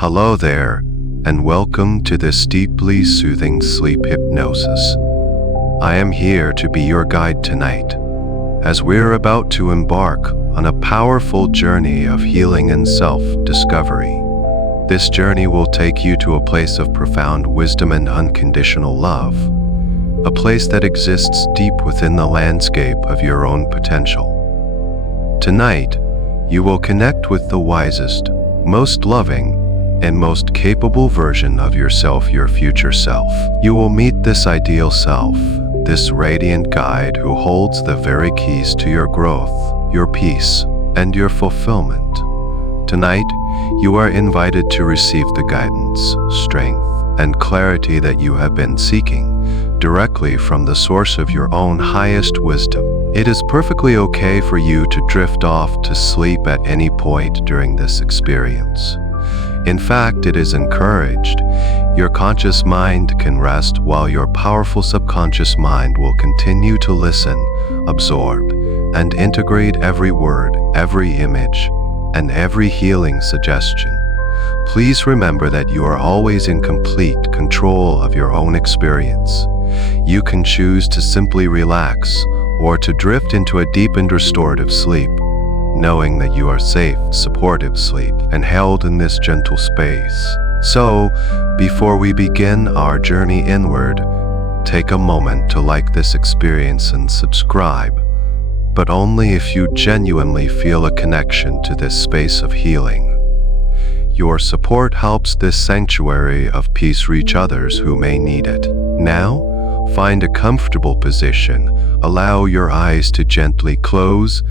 Hello there, and welcome to this deeply soothing sleep hypnosis. I am here to be your guide tonight, as we're about to embark on a powerful journey of healing and self-discovery. This journey will take you to a place of profound wisdom and unconditional love, a place that exists deep within the landscape of your own potential. Tonight, you will connect with the wisest, most loving, and most capable version of yourself, your future self. You will meet this ideal self, this radiant guide who holds the very keys to your growth, your peace, and your fulfillment. Tonight, you are invited to receive the guidance, strength, and clarity that you have been seeking directly from the source of your own highest wisdom. It is perfectly okay for you to drift off to sleep at any point during this experience. In fact, it is encouraged. Your conscious mind can rest while your powerful subconscious mind will continue to listen, absorb, and integrate every word, every image, and every healing suggestion. Please remember that you are always in complete control of your own experience. You can choose to simply relax or to drift into a deep and restorative sleep, knowing that you are safe, supportive sleep, and held in this gentle space. So, before we begin our journey inward, take a moment to like this experience and subscribe, but only if you genuinely feel a connection to this space of healing. Your support helps this sanctuary of peace reach others who may need it. Now, find a comfortable position, allow your eyes to gently close,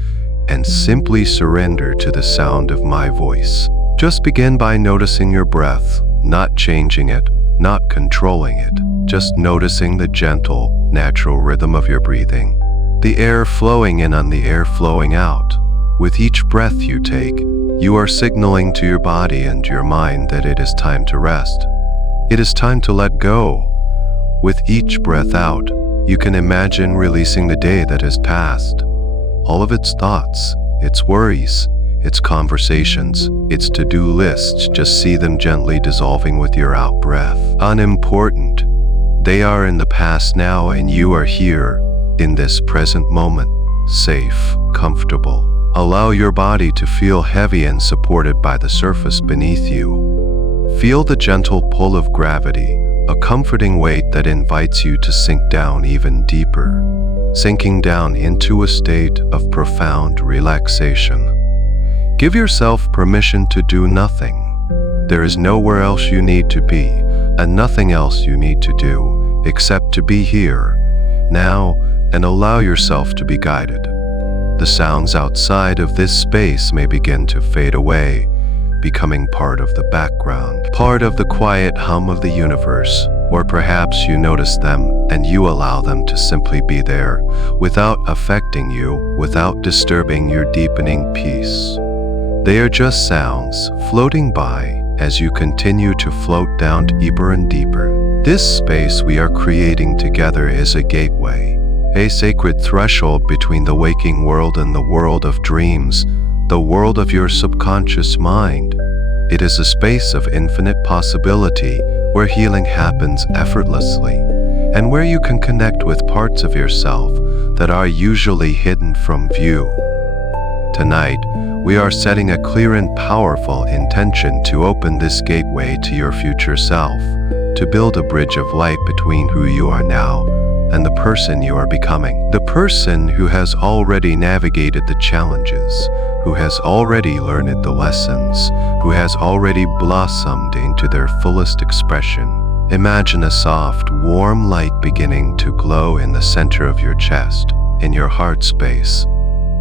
and simply surrender to the sound of my voice. Just begin by noticing your breath, not changing it, not controlling it, just noticing the gentle, natural rhythm of your breathing. The air flowing in and the air flowing out. With each breath you take, you are signaling to your body and your mind that it is time to rest. It is time to let go. With each breath out, you can imagine releasing the day that has passed. All of its thoughts, its worries, its conversations, its to-do lists, just see them gently dissolving with your out-breath. Unimportant. They are in the past now, and you are here, in this present moment, safe, comfortable. Allow your body to feel heavy and supported by the surface beneath you. Feel the gentle pull of gravity, a comforting weight that invites you to sink down even deeper, sinking down into a state of profound relaxation. Give yourself permission to do nothing. There is nowhere else you need to be, and nothing else you need to do, except to be here, now, and allow yourself to be guided. The sounds outside of this space may begin to fade away, becoming part of the background, part of the quiet hum of the universe, or perhaps you notice them and you allow them to simply be there, without affecting you, without disturbing your deepening peace. They are just sounds floating by as you continue to float down deeper and deeper. This space we are creating together is a gateway, a sacred threshold between the waking world and the world of dreams, the world of your subconscious mind. It is a space of infinite possibility where healing happens effortlessly, and where you can connect with parts of yourself that are usually hidden from view. Tonight, we are setting a clear and powerful intention to open this gateway to your future self, to build a bridge of light between who you are now and the person you are becoming. The person who has already navigated the challenges, who has already learned the lessons, who has already blossomed into their fullest expression. Imagine a soft, warm light beginning to glow in the center of your chest, in your heart space.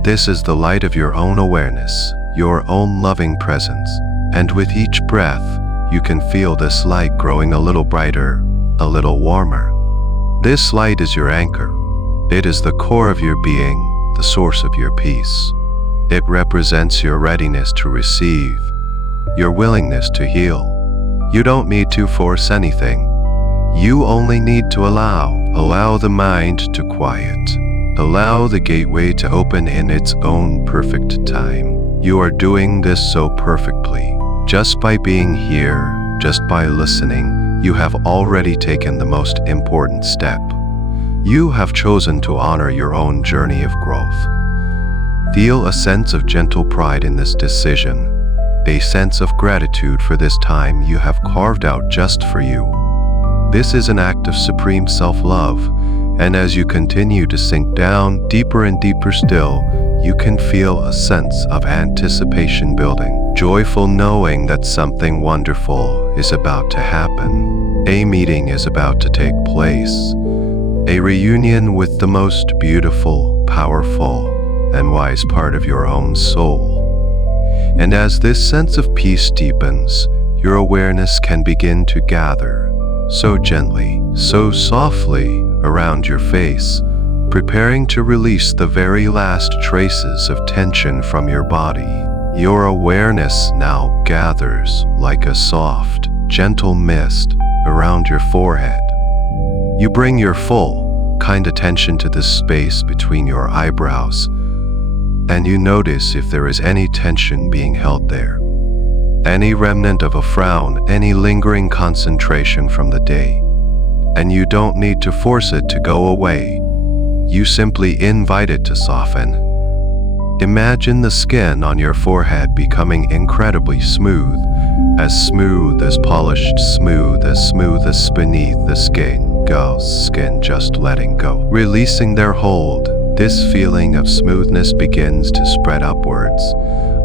This is the light of your own awareness, your own loving presence, and with each breath, you can feel this light growing a little brighter, a little warmer. This light is your anchor. It is the core of your being, the source of your peace. It represents your readiness to receive, your willingness to heal. You don't need to force anything. You only need to allow the mind to quiet. Allow the gateway to open in its own perfect time. You are doing this so perfectly. Just by being here, just by listening, you have already taken the most important step. You have chosen to honor your own journey of growth. Feel a sense of gentle pride in this decision, a sense of gratitude for this time you have carved out just for you. This is an act of supreme self-love, and as you continue to sink down deeper and deeper still, you can feel a sense of anticipation building, joyful knowing that something wonderful is about to happen. A meeting is about to take place, a reunion with the most beautiful, powerful, and wise part of your own soul. And as this sense of peace deepens, your awareness can begin to gather, so gently, so softly, around your face, preparing to release the very last traces of tension from your body. Your awareness now gathers like a soft, gentle mist around your forehead. You bring your full, kind attention to this space between your eyebrows, and you notice if there is any tension being held there, any remnant of a frown, any lingering concentration from the day. And you don't need to force it to go away. You simply invite it to soften. Imagine the skin on your forehead becoming incredibly smooth as polished, smooth as beneath the skin goes, skin just letting go. Releasing their hold, this feeling of smoothness begins to spread upwards,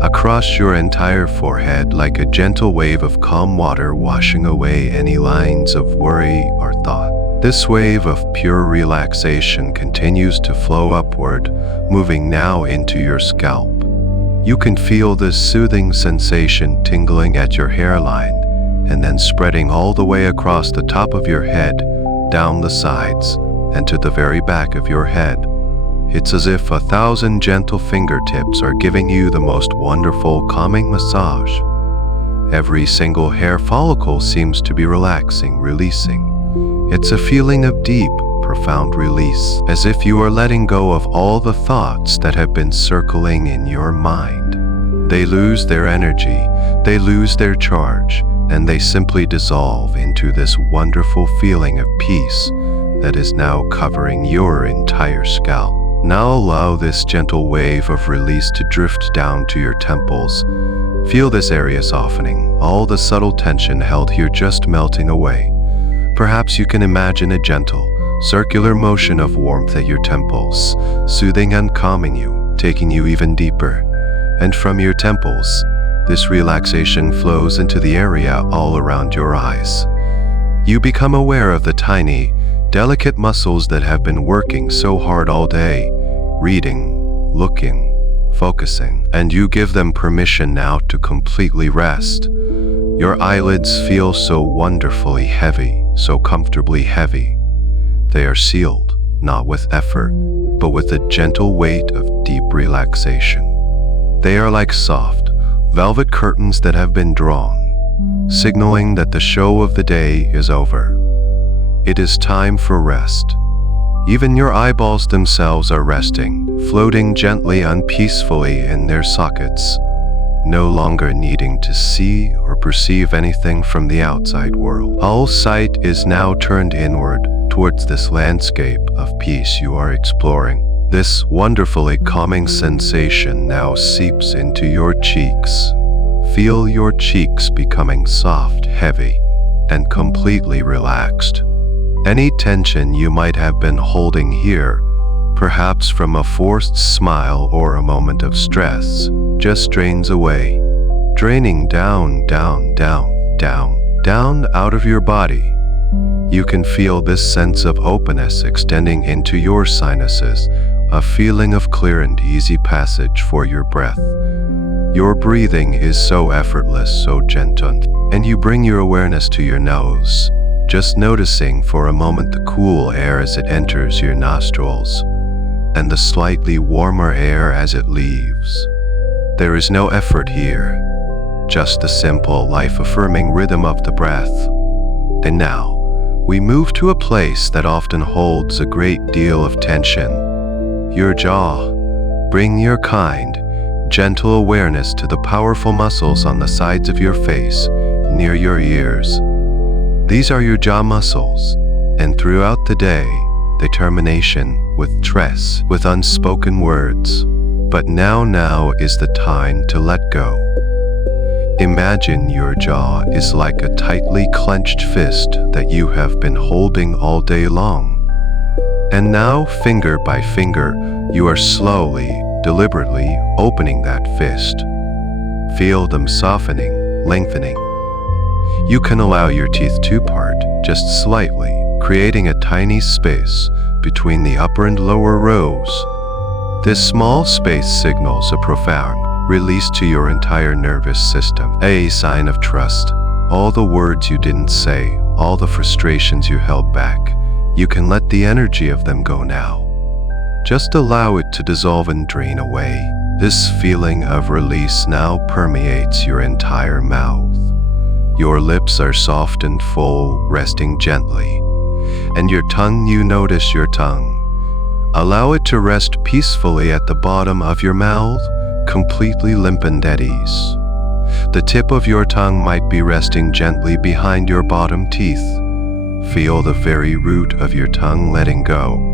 across your entire forehead like a gentle wave of calm water washing away any lines of worry or thought. This wave of pure relaxation continues to flow upward, moving now into your scalp. You can feel this soothing sensation tingling at your hairline and then spreading all the way across the top of your head, down the sides, and to the very back of your head. It's as if 1,000 gentle fingertips are giving you the most wonderful calming massage. Every single hair follicle seems to be relaxing, releasing. It's a feeling of deep, profound release, as if you are letting go of all the thoughts that have been circling in your mind. They lose their energy, they lose their charge, and they simply dissolve into this wonderful feeling of peace that is now covering your entire scalp. Now allow this gentle wave of release to drift down to your temples. Feel this area softening, all the subtle tension held here just melting away. Perhaps you can imagine a gentle, circular motion of warmth at your temples, soothing and calming you, taking you even deeper. And from your temples, this relaxation flows into the area all around your eyes. You become aware of the tiny, delicate muscles that have been working so hard all day, reading, looking, focusing, and you give them permission now to completely rest. Your eyelids feel so wonderfully heavy, so comfortably heavy. They are sealed, not with effort, but with a gentle weight of deep relaxation. They are like soft, velvet curtains that have been drawn, signaling that the show of the day is over. It is time for rest. Even your eyeballs themselves are resting, floating gently and peacefully in their sockets, no longer needing to see or perceive anything from the outside world. All sight is now turned inward towards this landscape of peace you are exploring. This wonderfully calming sensation now seeps into your cheeks. Feel your cheeks becoming soft, heavy, and completely relaxed. Any tension you might have been holding here, perhaps from a forced smile or a moment of stress, just drains away, draining down out of your body. You can feel this sense of openness extending into your sinuses, a feeling of clear and easy passage for your breath. Your breathing is so effortless, so gentle, and you bring your awareness to your nose, just noticing for a moment the cool air as it enters your nostrils, and the slightly warmer air as it leaves. There is no effort here, just the simple, life-affirming rhythm of the breath. And now, we move to a place that often holds a great deal of tension. Your jaw. Bring your kind, gentle awareness to the powerful muscles on the sides of your face, near your ears. These are your jaw muscles, and throughout the day, determination with stress, with unspoken words. But now is the time to let go. Imagine your jaw is like a tightly clenched fist that you have been holding all day long. And now, finger by finger, you are slowly, deliberately opening that fist. Feel them softening, lengthening. You can allow your teeth to part just slightly, creating a tiny space between the upper and lower rows. This small space signals a profound release to your entire nervous system, a sign of trust. All the words you didn't say, all the frustrations you held back, you can let the energy of them go now. Just allow it to dissolve and drain away. This feeling of release now permeates your entire mouth. Your lips are soft and full, resting gently. And your tongue, you notice your tongue. Allow it to rest peacefully at the bottom of your mouth, completely limp and at ease. The tip of your tongue might be resting gently behind your bottom teeth. Feel the very root of your tongue letting go.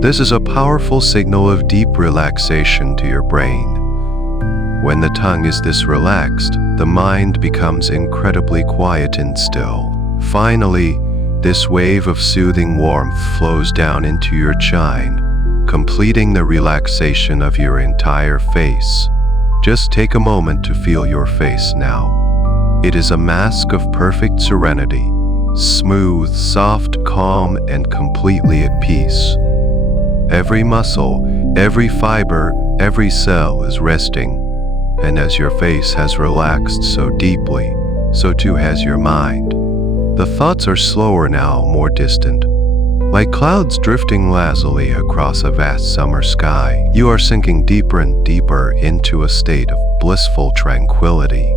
This is a powerful signal of deep relaxation to your brain. When the tongue is this relaxed, the mind becomes incredibly quiet and still. Finally, this wave of soothing warmth flows down into your chin, completing the relaxation of your entire face. Just take a moment to feel your face now. It is a mask of perfect serenity, smooth, soft, calm, and completely at peace. Every muscle, every fiber, every cell is resting, and as your face has relaxed so deeply, so too has your mind. The thoughts are slower now, more distant. Like clouds drifting lazily across a vast summer sky, you are sinking deeper and deeper into a state of blissful tranquility.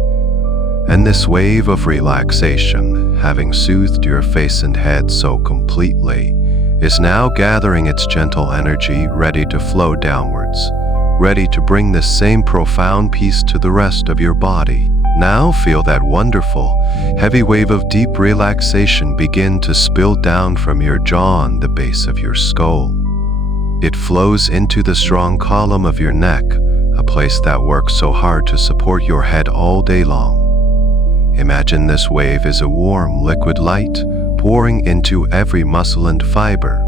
And this wave of relaxation, having soothed your face and head so completely, is now gathering its gentle energy, ready to flow downwards, ready to bring this same profound peace to the rest of your body. Now feel that wonderful, heavy wave of deep relaxation begin to spill down from your jaw on the base of your skull. It flows into the strong column of your neck, a place that works so hard to support your head all day long. Imagine this wave is a warm, liquid light pouring into every muscle and fiber.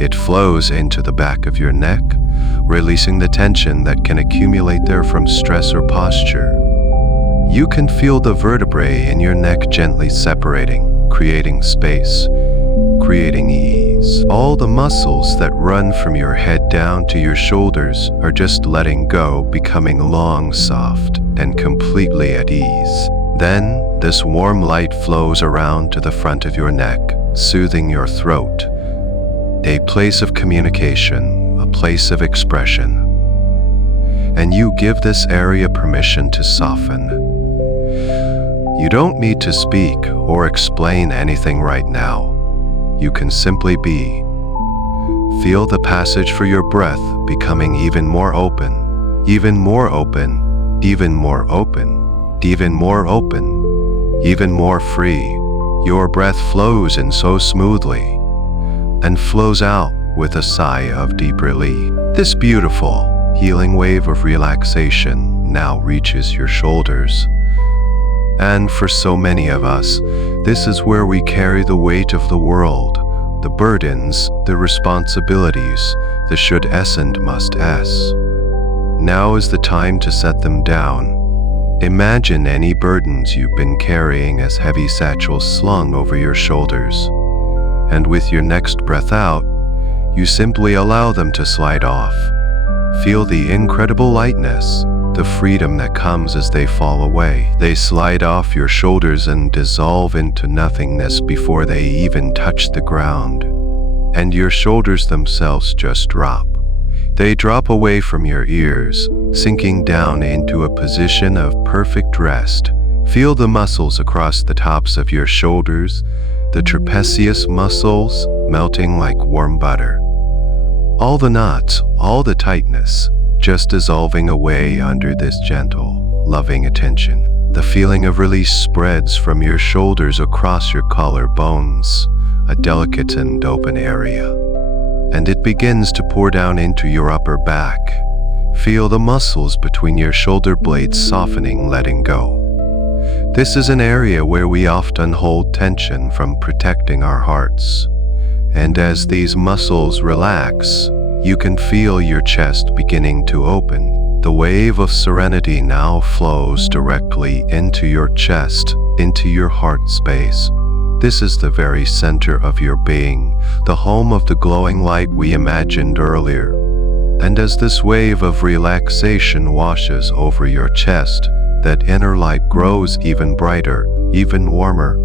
It flows into the back of your neck, releasing the tension that can accumulate there from stress or posture. You can feel the vertebrae in your neck gently separating, creating space, creating ease. All the muscles that run from your head down to your shoulders are just letting go, becoming long, soft, and completely at ease. Then, this warm light flows around to the front of your neck, soothing your throat. A place of communication, a place of expression. And you give this area permission to soften. You don't need to speak or explain anything right now. You can simply be. Feel the passage for your breath becoming even more open, even more open, even more open, even more open, even more free. Your breath flows in so smoothly and flows out with a sigh of deep relief. This beautiful, healing wave of relaxation now reaches your shoulders. And for so many of us, this is where we carry the weight of the world, the burdens, the responsibilities, the should-s and must-s. Now is the time to set them down. Imagine any burdens you've been carrying as heavy satchels slung over your shoulders. And with your next breath out, you simply allow them to slide off. Feel the incredible lightness, the freedom that comes as they fall away. They slide off your shoulders and dissolve into nothingness before they even touch the ground. And your shoulders themselves just drop. They drop away from your ears, sinking down into a position of perfect rest. Feel the muscles across the tops of your shoulders, the trapezius muscles melting like warm butter. All the knots, all the tightness, just dissolving away under this gentle, loving attention. The feeling of release spreads from your shoulders across your collarbones, a delicate and open area, and it begins to pour down into your upper back. Feel the muscles between your shoulder blades softening, letting go. This is an area where we often hold tension from protecting our hearts. And as these muscles relax, you can feel your chest beginning to open. The wave of serenity now flows directly into your chest, into your heart space. This is the very center of your being, the home of the glowing light we imagined earlier. And as this wave of relaxation washes over your chest, that inner light grows even brighter, even warmer.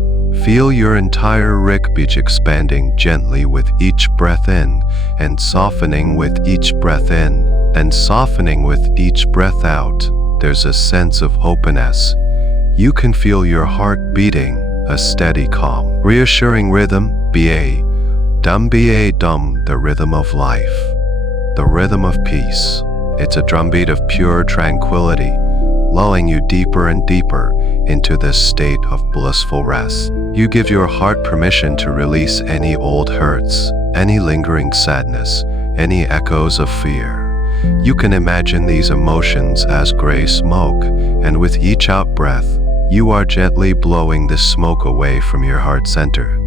Feel your entire ribcage expanding gently with each breath in, and softening with each breath in, and softening with each breath out. There's a sense of openness. You can feel your heart beating, a steady, calm, reassuring rhythm, ba-dum, the rhythm of life, the rhythm of peace. It's a drumbeat of pure tranquility, lulling you deeper and deeper into this state of blissful rest. You give your heart permission to release any old hurts, any lingering sadness, any echoes of fear. You can imagine these emotions as gray smoke, and with each out-breath, you are gently blowing this smoke away from your heart center.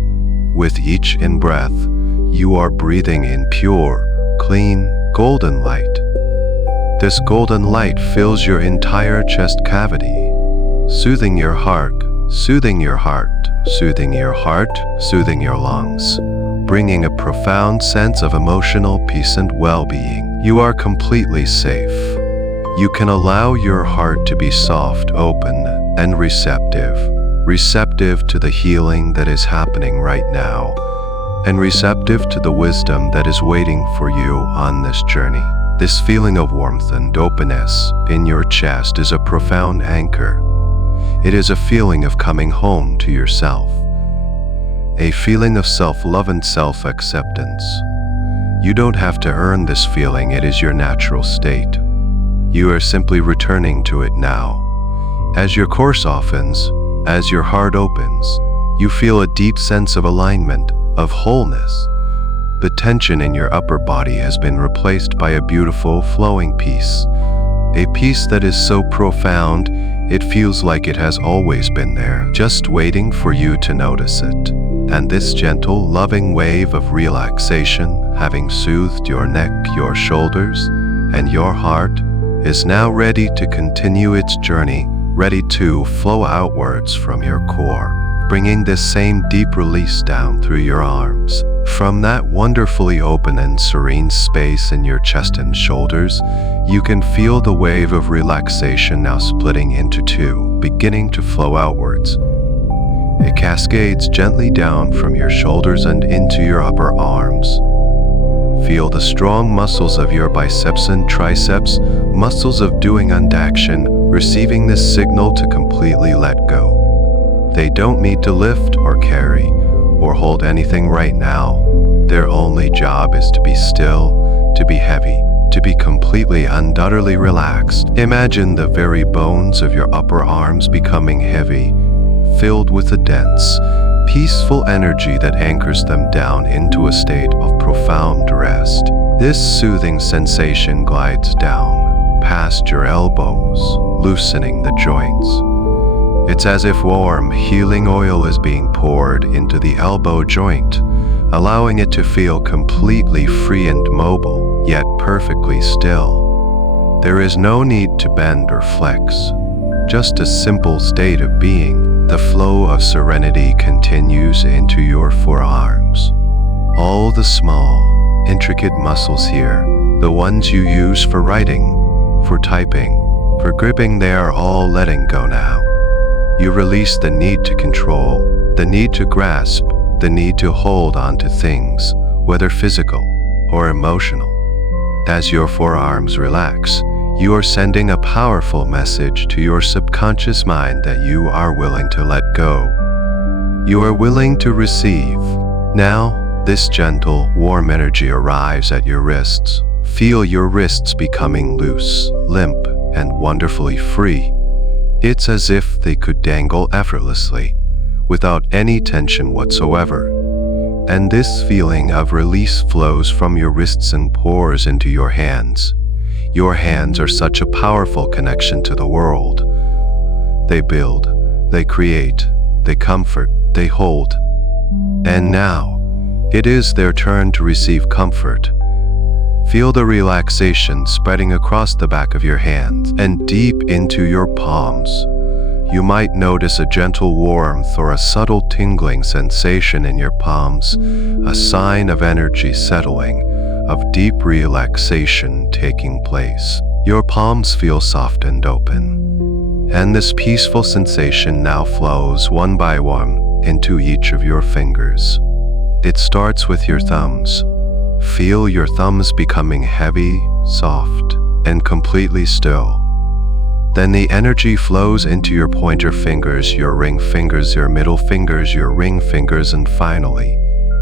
With each in-breath, you are breathing in pure, clean, golden light. This golden light fills your entire chest cavity, soothing your heart, soothing your heart, soothing your heart, soothing your lungs, bringing a profound sense of emotional peace and well-being. You are completely safe. You can allow your heart to be soft, open, and receptive to the healing that is happening right now, and receptive to the wisdom that is waiting for you on this journey. This feeling of warmth and openness in your chest is a profound anchor. It is a feeling of coming home to yourself, a feeling of self-love and self-acceptance. You don't have to earn this feeling, it is your natural state. You are simply returning to it now. As your core softens, as your heart opens, you feel a deep sense of alignment, of wholeness. The tension in your upper body has been replaced by a beautiful, flowing peace. A peace that is so profound, it feels like it has always been there, just waiting for you to notice it. And this gentle, loving wave of relaxation, having soothed your neck, your shoulders, and your heart, is now ready to continue its journey, ready to flow outwards from your core, bringing this same deep release down through your arms. From that wonderfully open and serene space in your chest and shoulders, you can feel the wave of relaxation now splitting into two, beginning to flow outwards. It cascades gently down from your shoulders and into your upper arms. Feel the strong muscles of your biceps and triceps, muscles of doing and action, receiving this signal to completely let go. They don't need to lift or carry or hold anything right now. Their only job is to be still, to be heavy, to be completely and utterly relaxed. Imagine the very bones of your upper arms becoming heavy, filled with a dense, peaceful energy that anchors them down into a state of profound rest. This soothing sensation glides down past your elbows, loosening the joints. It's as if warm, healing oil is being poured into the elbow joint, allowing it to feel completely free and mobile, yet perfectly still. There is no need to bend or flex, just a simple state of being. The flow of serenity continues into your forearms. All the small, intricate muscles here, the ones you use for writing, for typing, for gripping, they are all letting go now. You release the need to control, the need to grasp, the need to hold on to things, whether physical or emotional. As your forearms relax, you are sending a powerful message to your subconscious mind that you are willing to let go. You are willing to receive. Now, this gentle, warm energy arrives at your wrists, Feel your wrists becoming loose, limp, and wonderfully free. It's as if they could dangle effortlessly, without any tension whatsoever. And this feeling of release flows from your wrists and pours into your hands. Your hands are such a powerful connection to the world. They build, they create, they comfort, they hold. And now, it is their turn to receive comfort. Feel the relaxation spreading across the back of your hands and deep into your palms. You might notice a gentle warmth or a subtle tingling sensation in your palms, a sign of energy settling, of deep relaxation taking place. Your palms feel soft and open, and this peaceful sensation now flows one by one into each of your fingers. It starts with your thumbs. Feel your thumbs becoming heavy, soft, and completely still. Then the energy flows into your pointer fingers, your ring fingers, your middle fingers, your ring fingers, and finally,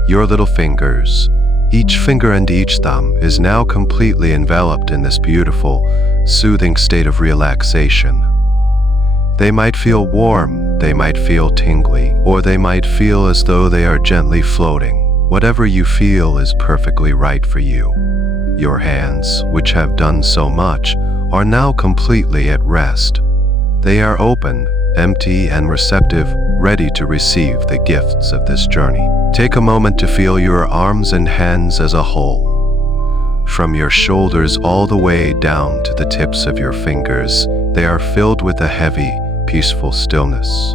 your little fingers. Each finger and each thumb is now completely enveloped in this beautiful, soothing state of relaxation. They might feel warm, they might feel tingly, or they might feel as though they are gently floating. Whatever you feel is perfectly right for you. Your hands, which have done so much, are now completely at rest. They are open, empty, and receptive, ready to receive the gifts of this journey. Take a moment to feel your arms and hands as a whole. From your shoulders all the way down to the tips of your fingers, they are filled with a heavy, peaceful stillness.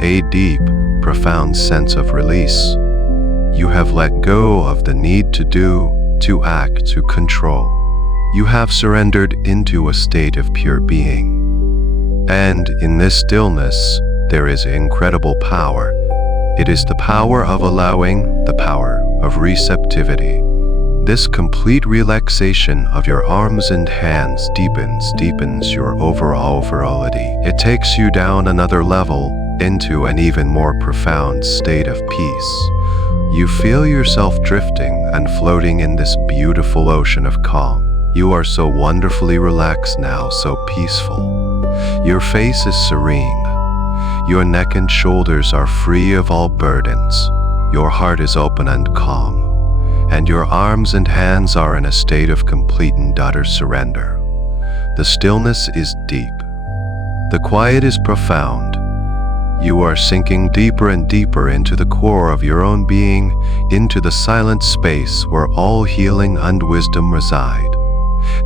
A deep, profound sense of release. You have let go of the need to do, to act, to control. You have surrendered into a state of pure being. And in this stillness, there is incredible power. It is the power of allowing, the power of receptivity. This complete relaxation of your arms and hands deepens your overall virility. It takes you down another level into an even more profound state of peace. You feel yourself drifting and floating in this beautiful ocean of calm. You are so wonderfully relaxed now, so peaceful. Your face is serene. Your neck and shoulders are free of all burdens. Your heart is open and calm. And your arms and hands are in a state of complete and utter surrender. The stillness is deep. The quiet is profound. You are sinking deeper and deeper into the core of your own being, into the silent space where all healing and wisdom reside.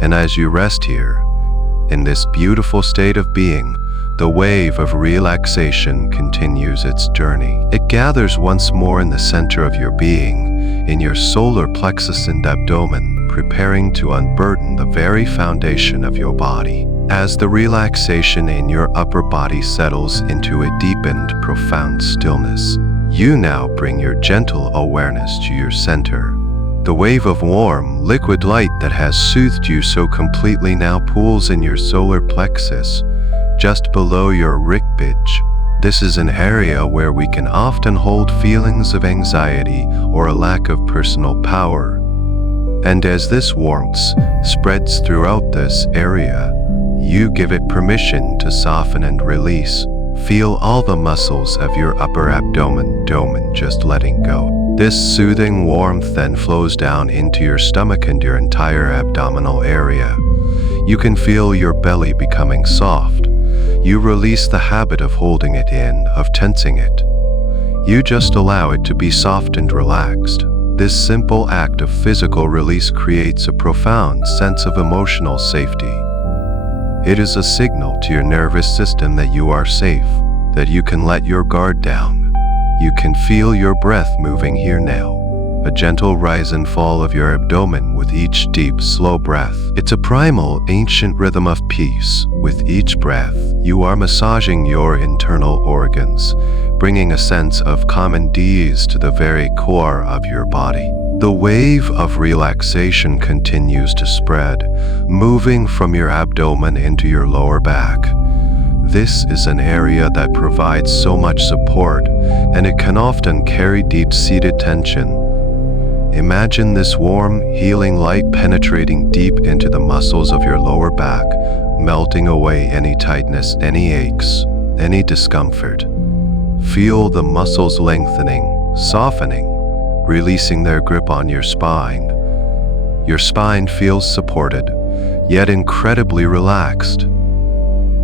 And as you rest here, in this beautiful state of being, the wave of relaxation continues its journey. It gathers once more in the center of your being, in your solar plexus and abdomen, preparing to unburden the very foundation of your body. As the relaxation in your upper body settles into a deepened, profound stillness, you now bring your gentle awareness to your center. The wave of warm, liquid light that has soothed you so completely now pools in your solar plexus, just below your ribcage. This is an area where we can often hold feelings of anxiety or a lack of personal power. And as this warmth spreads throughout this area, you give it permission to soften and release. Feel all the muscles of your upper abdomen just letting go. This soothing warmth then flows down into your stomach and your entire abdominal area. You can feel your belly becoming soft. You release the habit of holding it in, of tensing it. You just allow it to be soft and relaxed. This simple act of physical release creates a profound sense of emotional safety. It is a signal to your nervous system that you are safe, that you can let your guard down. You can feel your breath moving here now, a gentle rise and fall of your abdomen with each deep, slow breath. It's a primal, ancient rhythm of peace. With each breath, you are massaging your internal organs, bringing a sense of calm and ease to the very core of your body. The wave of relaxation continues to spread, moving from your abdomen into your lower back. This is an area that provides so much support, and it can often carry deep-seated tension. Imagine this warm, healing light penetrating deep into the muscles of your lower back, melting away any tightness, any aches, any discomfort. Feel the muscles lengthening, softening, releasing their grip on your spine. Your spine feels supported, yet incredibly relaxed.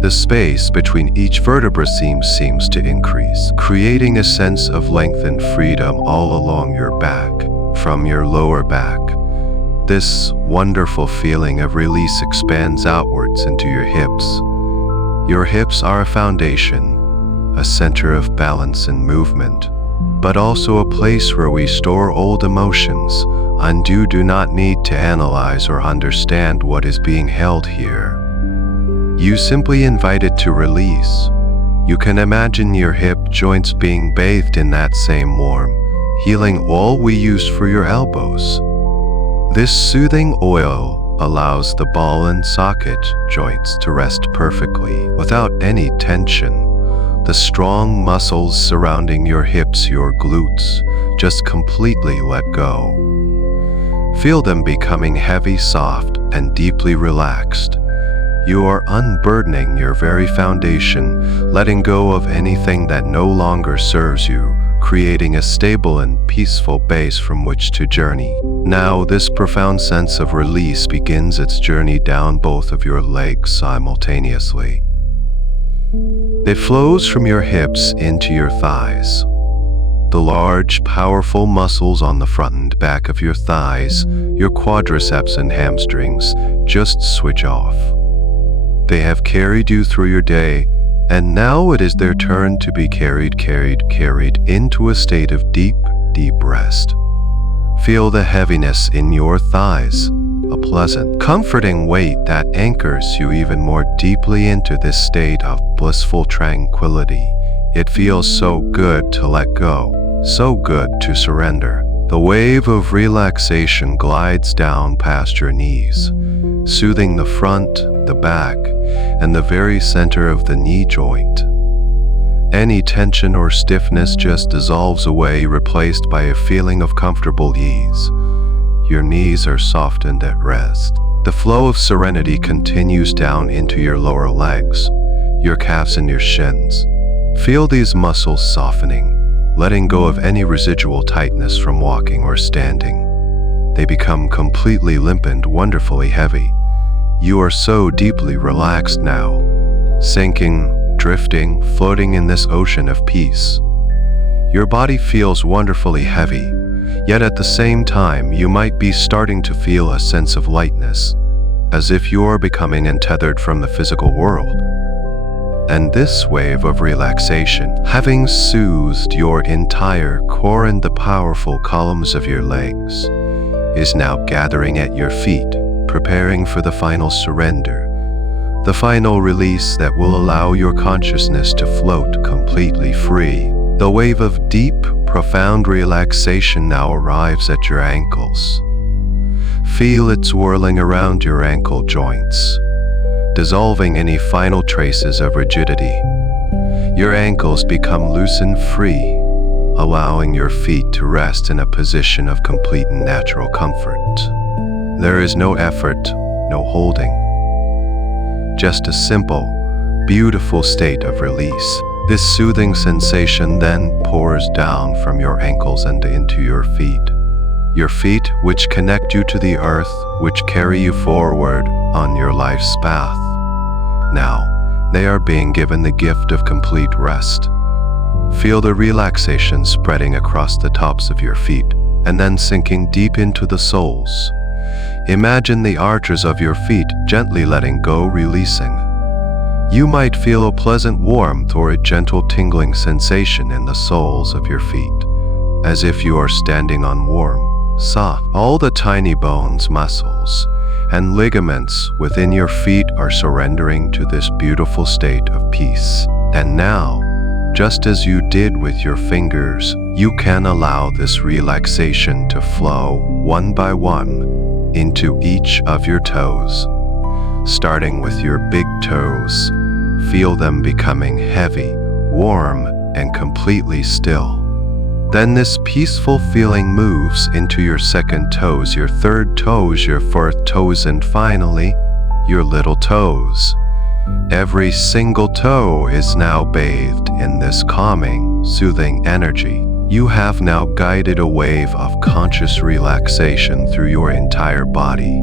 The space between each vertebra seems to increase, creating a sense of length and freedom all along your back, from your lower back. This wonderful feeling of release expands outwards into your hips. Your hips are a foundation, a center of balance and movement, but also a place where we store old emotions, and you do not need to analyze or understand what is being held here. You simply invite it to release. You can imagine your hip joints being bathed in that same warm, healing oil we use for your elbows. This soothing oil allows the ball and socket joints to rest perfectly without any tension. The strong muscles surrounding your hips, your glutes, just completely let go. Feel them becoming heavy, soft, and deeply relaxed. You are unburdening your very foundation, letting go of anything that no longer serves you, creating a stable and peaceful base from which to journey. Now, this profound sense of release begins its journey down both of your legs simultaneously. It flows from your hips into your thighs. The large, powerful muscles on the front and back of your thighs, your quadriceps and hamstrings, just switch off. They have carried you through your day, and now it is their turn to be carried into a state of deep, deep rest. Feel the heaviness in your thighs, a pleasant, comforting weight that anchors you even more deeply into this state of blissful tranquility. It feels so good to let go, so good to surrender. The wave of relaxation glides down past your knees, soothing the front, the back, and the very center of the knee joint. Any tension or stiffness just dissolves away, replaced by a feeling of comfortable ease. Your knees are softened at rest. The flow of serenity continues down into your lower legs, your calves and your shins. Feel these muscles softening, letting go of any residual tightness from walking or standing. They become completely limp and wonderfully heavy. You are so deeply relaxed now, sinking, drifting, floating in this ocean of peace. Your body feels wonderfully heavy, yet at the same time you might be starting to feel a sense of lightness, as if you are becoming untethered from the physical world. And this wave of relaxation, having soothed your entire core and the powerful columns of your legs, is now gathering at your feet, preparing for the final surrender, the final release that will allow your consciousness to float completely free. The wave of deep, profound relaxation now arrives at your ankles. Feel it swirling around your ankle joints, dissolving any final traces of rigidity. Your ankles become loose and free, allowing your feet to rest in a position of complete and natural comfort. There is no effort, no holding. Just a simple, beautiful state of release. This soothing sensation then pours down from your ankles and into your feet. Your feet, which connect you to the earth, which carry you forward on your life's path. Now, they are being given the gift of complete rest. Feel the relaxation spreading across the tops of your feet, and then sinking deep into the soles. Imagine the arches of your feet gently letting go, releasing. You might feel a pleasant warmth or a gentle tingling sensation in the soles of your feet, as if you are standing on warm, soft. All the tiny bones, muscles, and ligaments within your feet are surrendering to this beautiful state of peace. And now, just as you did with your fingers, you can allow this relaxation to flow one by one into each of your toes. Starting with your big toes, feel them becoming heavy, warm, and completely still. Then this peaceful feeling moves into your second toes, your third toes, your fourth toes, and finally, your little toes. Every single toe is now bathed in this calming, soothing energy. You have now guided a wave of conscious relaxation through your entire body.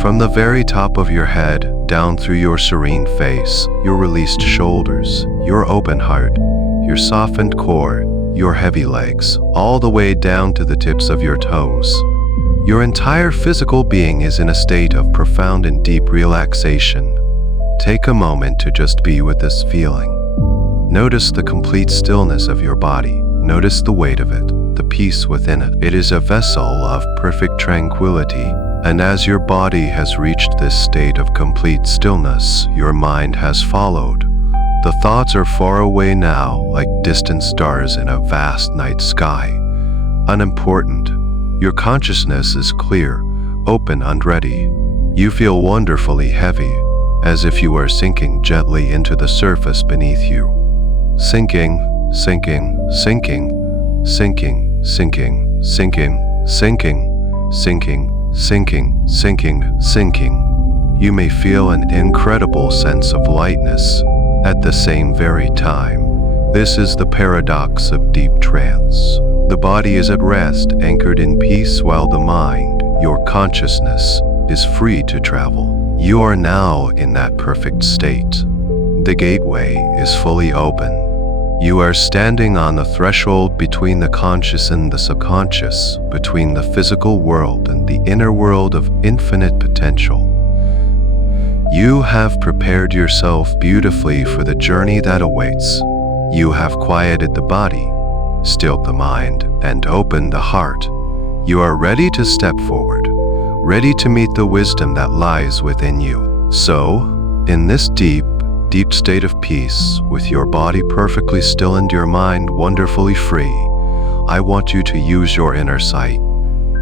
From the very top of your head, down through your serene face, your released shoulders, your open heart, your softened core, your heavy legs, all the way down to the tips of your toes. Your entire physical being is in a state of profound and deep relaxation. Take a moment to just be with this feeling. Notice the complete stillness of your body. Notice the weight of it, the peace within it. It is a vessel of perfect tranquility, and as your body has reached this state of complete stillness, your mind has followed. The thoughts are far away now, like distant stars in a vast night sky. Unimportant. Your consciousness is clear, open and ready. You feel wonderfully heavy, as if you are sinking gently into the surface beneath you. Sinking, sinking, sinking, sinking, sinking, sinking, sinking, sinking, sinking, sinking, sinking. You may feel an incredible sense of lightness at the same very time. This is the paradox of deep trance. The body is at rest, anchored in peace, while the mind, your consciousness, is free to travel. You are now in that perfect state. The gateway is fully open. You are standing on the threshold between the conscious and the subconscious, between the physical world and the inner world of infinite potential. You have prepared yourself beautifully for the journey that awaits. You have quieted the body, stilled the mind, and opened the heart. You are ready to step forward, ready to meet the wisdom that lies within you. So, in this deep state of peace, with your body perfectly still and your mind wonderfully free, I want you to use your inner sight,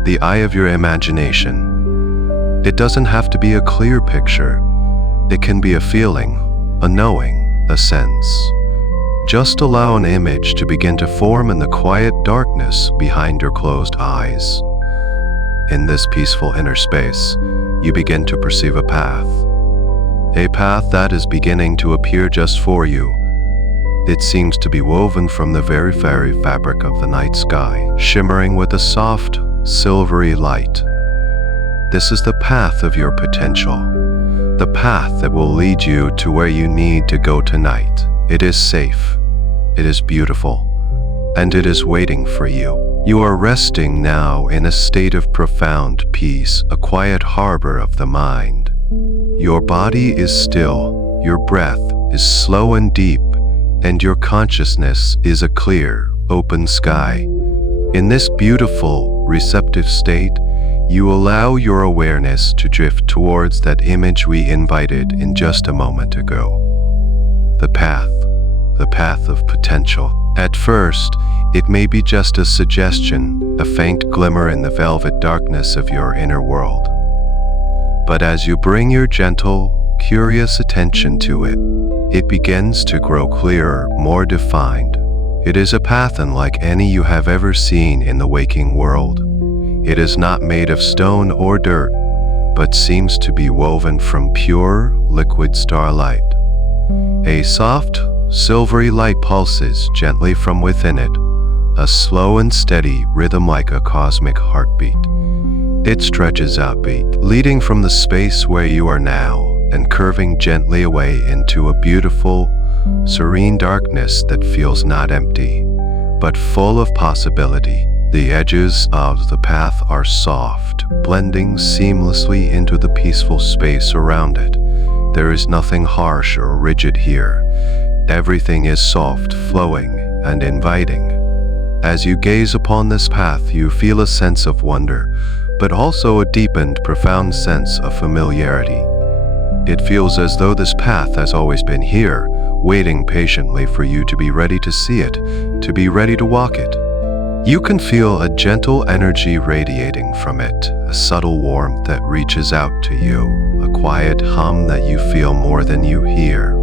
the eye of your imagination. It doesn't have to be a clear picture. It can be a feeling, a knowing, a sense. Just allow an image to begin to form in the quiet darkness behind your closed eyes. In this peaceful inner space, you begin to perceive a path that is beginning to appear just for you. It seems to be woven from the very fabric of the night sky, shimmering with a soft, silvery light. This is the path of your potential, the path that will lead you to where you need to go tonight. It is safe, it is beautiful, and it is waiting for you. You are resting now in a state of profound peace, a quiet harbor of the mind. Your body is still, your breath is slow and deep, and your consciousness is a clear, open sky. In this beautiful, receptive state, you allow your awareness to drift towards that image we invited in just a moment ago. The path of potential. At first, it may be just a suggestion, a faint glimmer in the velvet darkness of your inner world. But as you bring your gentle, curious attention to it, it begins to grow clearer, more defined. It is a path unlike any you have ever seen in the waking world. It is not made of stone or dirt, but seems to be woven from pure, liquid starlight. A soft, silvery light pulses gently from within it, a slow and steady rhythm like a cosmic heartbeat. It stretches outbeat, leading from the space where you are now and curving gently away into a beautiful, serene darkness that feels not empty, but full of possibility. The edges of the path are soft, blending seamlessly into the peaceful space around it. There is nothing harsh or rigid here. Everything is soft, flowing, and inviting. As you gaze upon this path, you feel a sense of wonder, but also a deepened, profound sense of familiarity. It feels as though this path has always been here, waiting patiently for you to be ready to see it, to be ready to walk it. You can feel a gentle energy radiating from it, a subtle warmth that reaches out to you, a quiet hum that you feel more than you hear.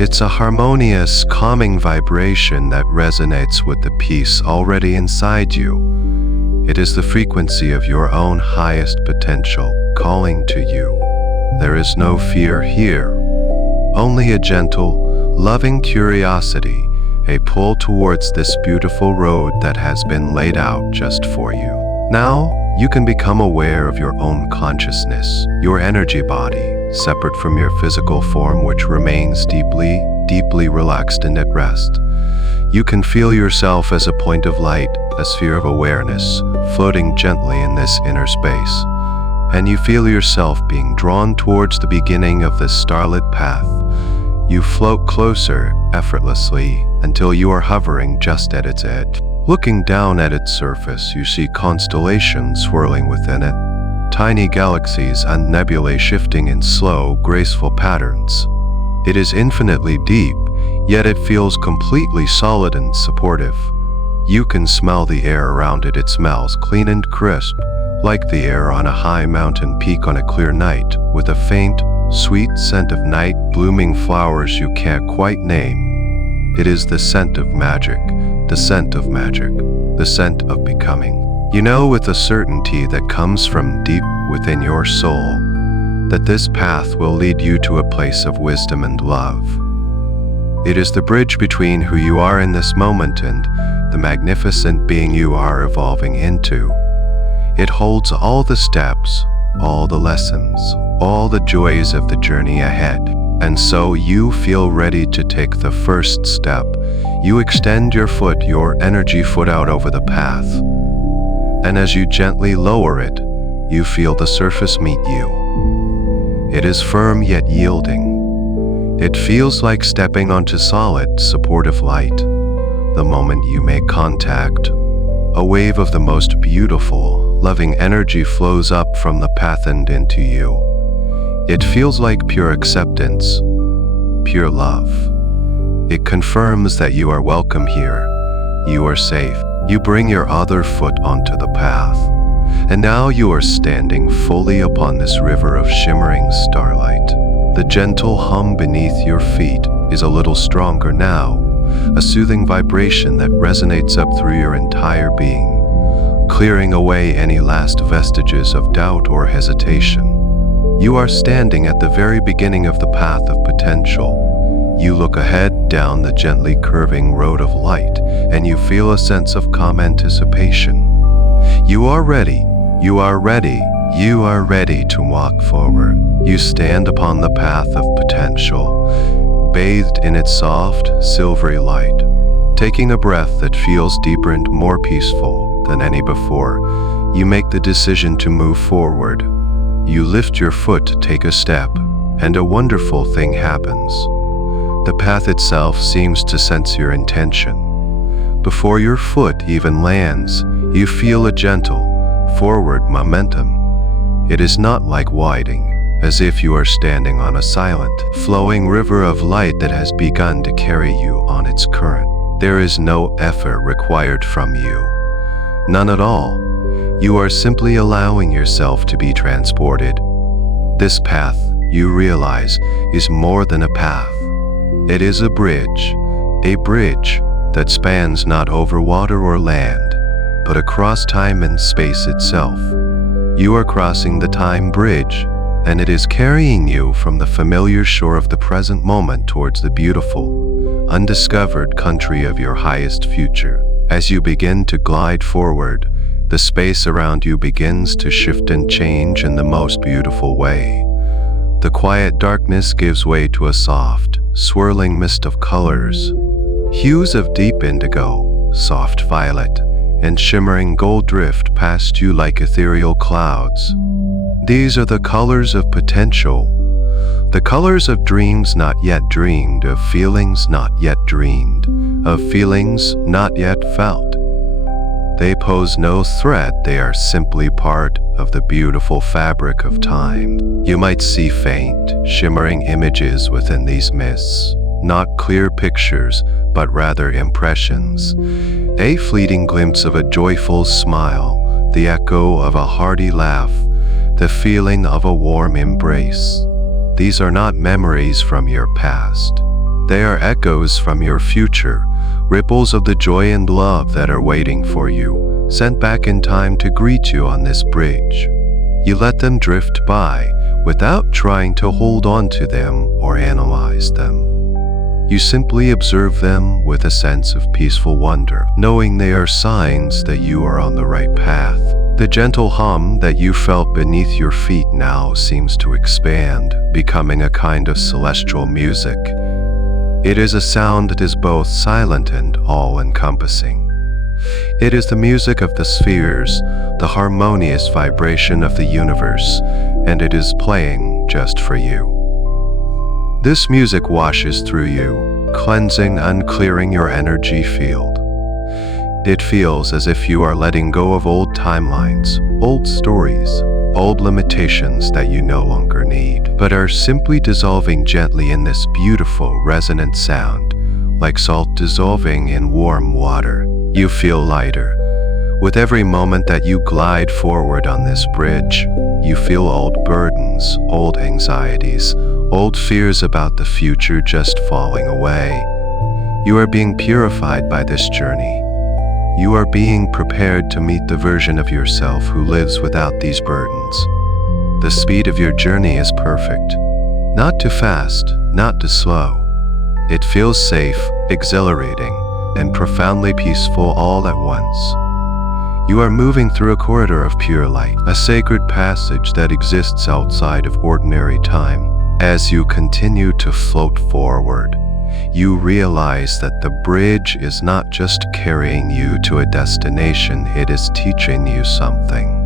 It's a harmonious, calming vibration that resonates with the peace already inside you. It is the frequency of your own highest potential calling to you. There is no fear here, only a gentle, loving curiosity, a pull towards this beautiful road that has been laid out just for you. Now, you can become aware of your own consciousness, your energy body, separate from your physical form, which remains deeply, deeply relaxed and at rest. You can feel yourself as a point of light, a sphere of awareness, floating gently in this inner space. And you feel yourself being drawn towards the beginning of this starlit path. You float closer, effortlessly, until you are hovering just at its edge. Looking down at its surface, you see constellations swirling within it, tiny galaxies and nebulae shifting in slow, graceful patterns. It is infinitely deep, yet it feels completely solid and supportive. You can smell the air around it. It smells clean and crisp, like the air on a high mountain peak on a clear night, with a faint, sweet scent of night blooming flowers you can't quite name. It is the scent of magic, the scent of magic, the scent of becoming. You know with a certainty that comes from deep within your soul that this path will lead you to a place of wisdom and love. It is the bridge between who you are in this moment and the magnificent being you are evolving into. It holds all the steps, all the lessons, all the joys of the journey ahead. And so you feel ready to take the first step. You extend your foot, your energy foot out over the path. And as you gently lower it, you feel the surface meet you. It is firm yet yielding. It feels like stepping onto solid, supportive light. The moment you make contact, a wave of the most beautiful, loving energy flows up from the path and into you. It feels like pure acceptance, pure love. It confirms that you are welcome here. You are safe. You bring your other foot onto the path. And now you are standing fully upon this river of shimmering starlight. The gentle hum beneath your feet is a little stronger now, a soothing vibration that resonates up through your entire being, clearing away any last vestiges of doubt or hesitation. You are standing at the very beginning of the path of potential. You look ahead down the gently curving road of light, and you feel a sense of calm anticipation. You are ready. You are ready. You are ready to walk forward. You stand upon the path of potential, bathed in its soft, silvery light, taking a breath that feels deeper and more peaceful than any before. You make the decision to move forward. You lift your foot to take a step, and a wonderful thing happens. The path itself seems to sense your intention. Before your foot even lands, you feel a gentle, forward momentum. It is not like widening, as if you are standing on a silent, flowing river of light that has begun to carry you on its current. There is no effort required from you. None at all. You are simply allowing yourself to be transported. This path, you realize, is more than a path. It is a bridge that spans not over water or land, but across time and space itself. You are crossing the time bridge, and it is carrying you from the familiar shore of the present moment towards the beautiful, undiscovered country of your highest future. As you begin to glide forward, the space around you begins to shift and change in the most beautiful way. The quiet darkness gives way to a soft, swirling mist of colors, hues of deep indigo, soft violet, and shimmering gold drift past you like ethereal clouds. These are the colors of potential, the colors of dreams not yet dreamed, of feelings not yet dreamed, of feelings not yet felt. They pose no threat, they are simply part of the beautiful fabric of time. You might see faint, shimmering images within these mists, not clear pictures, but rather impressions. A fleeting glimpse of a joyful smile, the echo of a hearty laugh, the feeling of a warm embrace. These are not memories from your past. They are echoes from your future, ripples of the joy and love that are waiting for you, sent back in time to greet you on this bridge. You let them drift by without trying to hold on to them or analyze them. You simply observe them with a sense of peaceful wonder, knowing they are signs that you are on the right path. The gentle hum that you felt beneath your feet now seems to expand, becoming a kind of celestial music. It is a sound that is both silent and all-encompassing. It is the music of the spheres, the harmonious vibration of the universe, and it is playing just for you. This music washes through you, cleansing and clearing your energy field. It feels as if you are letting go of old timelines, old stories, old limitations that you no longer need, but are simply dissolving gently in this beautiful, resonant sound, like salt dissolving in warm water. You feel lighter. With every moment that you glide forward on this bridge, you feel old burdens, old anxieties, old fears about the future just falling away. You are being purified by this journey. You are being prepared to meet the version of yourself who lives without these burdens. The speed of your journey is perfect. Not too fast, not too slow. It feels safe, exhilarating, and profoundly peaceful all at once. You are moving through a corridor of pure light, a sacred passage that exists outside of ordinary time. As you continue to float forward, you realize that the bridge is not just carrying you to a destination, it is teaching you something.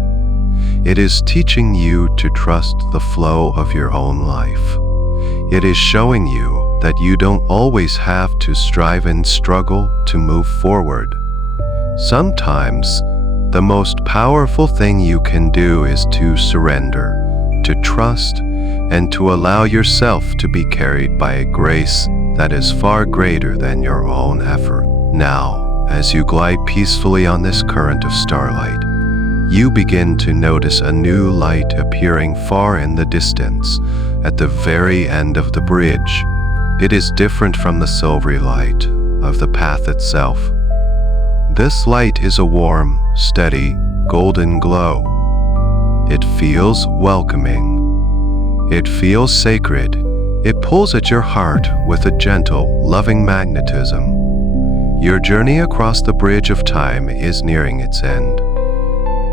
It is teaching you to trust the flow of your own life. It is showing you that you don't always have to strive and struggle to move forward. Sometimes, the most powerful thing you can do is to surrender, to trust, and to allow yourself to be carried by a grace that is far greater than your own effort. Now, as you glide peacefully on this current of starlight, you begin to notice a new light appearing far in the distance, at the very end of the bridge. It is different from the silvery light of the path itself. This light is a warm, steady, golden glow. It feels welcoming. It feels sacred. It pulls at your heart with a gentle, loving magnetism. Your journey across the bridge of time is nearing its end.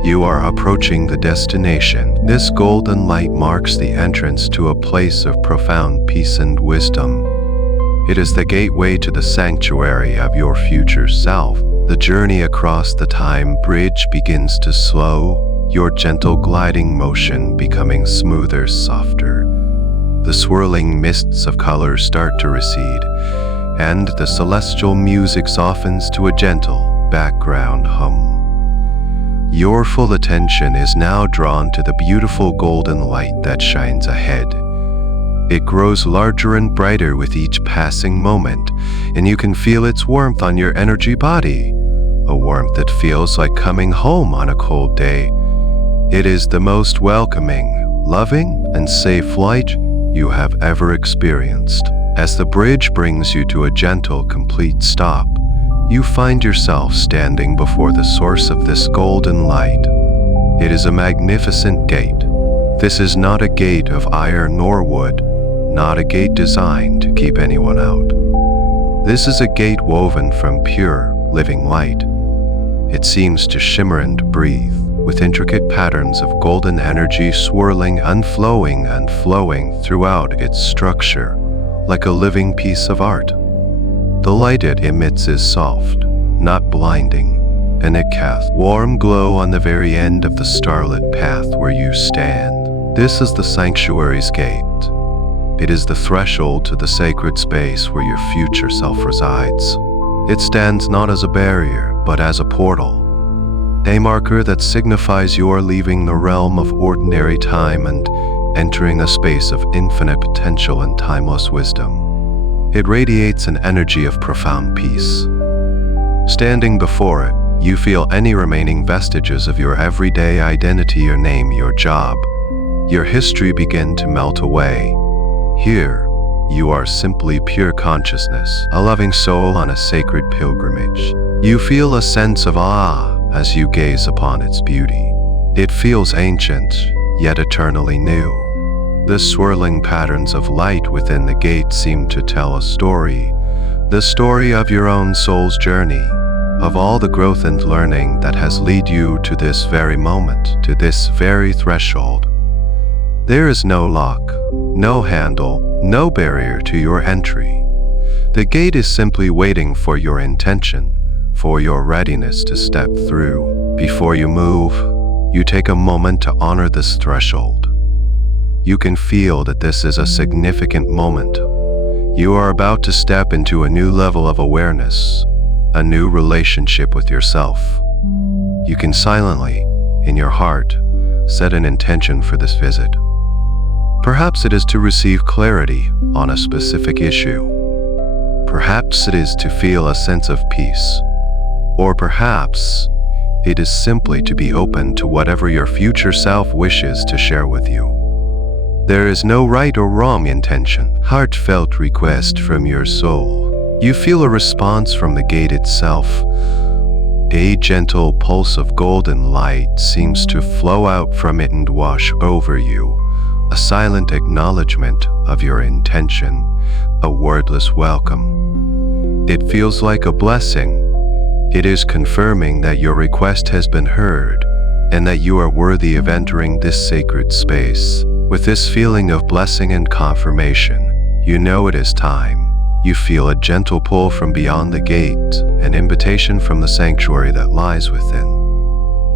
You are approaching the destination. This golden light marks the entrance to a place of profound peace and wisdom. It is the gateway to the sanctuary of your future self. The journey across the time bridge begins to slow, your gentle gliding motion becoming smoother, softer. The swirling mists of color start to recede, and the celestial music softens to a gentle background hum. Your full attention is now drawn to the beautiful golden light that shines ahead. It grows larger and brighter with each passing moment, and you can feel its warmth on your energy body, a warmth that feels like coming home on a cold day. It is the most welcoming, loving, and safe light you have ever experienced. As the bridge brings you to a gentle, complete stop, you find yourself standing before the source of this golden light. It is a magnificent gate. This is not a gate of iron nor wood, not a gate designed to keep anyone out. This is a gate woven from pure, living light. It seems to shimmer and breathe, with intricate patterns of golden energy swirling and flowing throughout its structure, like a living piece of art. The light it emits is soft, not blinding, and it casts warm glow on the very end of the starlit path where you stand. This is the sanctuary's gate. It is the threshold to the sacred space where your future self resides. It stands not as a barrier, but as a portal, a marker that signifies you are leaving the realm of ordinary time and entering a space of infinite potential and timeless wisdom. It radiates an energy of profound peace. Standing before it, you feel any remaining vestiges of your everyday identity, your name, your job, your history begin to melt away. Here, You are simply pure consciousness, a loving soul on a sacred pilgrimage. You feel a sense of awe as you gaze upon its beauty. It feels ancient, yet eternally new. The swirling patterns of light within the gate seem to tell a story, the story of your own soul's journey, of all the growth and learning that has led you to this very moment, to this very threshold. There is no lock, no handle, no barrier to your entry. The gate is simply waiting for your intention, for your readiness to step through. Before you move, you take a moment to honor this threshold. You can feel that this is a significant moment. You are about to step into a new level of awareness, a new relationship with yourself. You can silently, in your heart, set an intention for this visit. Perhaps it is to receive clarity on a specific issue. Perhaps it is to feel a sense of peace. Or perhaps it is simply to be open to whatever your future self wishes to share with you. There is no right or wrong intention, heartfelt request from your soul. You feel a response from the gate itself. A gentle pulse of golden light seems to flow out from it and wash over you. A silent acknowledgement of your intention, a wordless welcome. It feels like a blessing. It is confirming that your request has been heard and that you are worthy of entering this sacred space. With this feeling of blessing and confirmation, you know it is time. You feel a gentle pull from beyond the gate, an invitation from the sanctuary that lies within.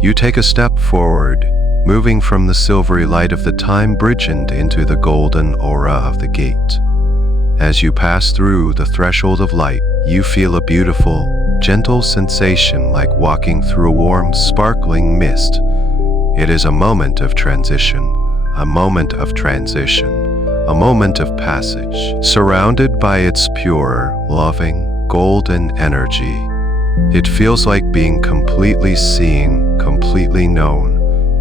You take a step forward, moving from the silvery light of the time bridge into the golden aura of the gate. As you pass through the threshold of light, you feel a beautiful, gentle sensation like walking through a warm, sparkling mist. It is a moment of transition, a moment of transition, a moment of passage, surrounded by its pure, loving, golden energy. It feels like being completely seen, completely known,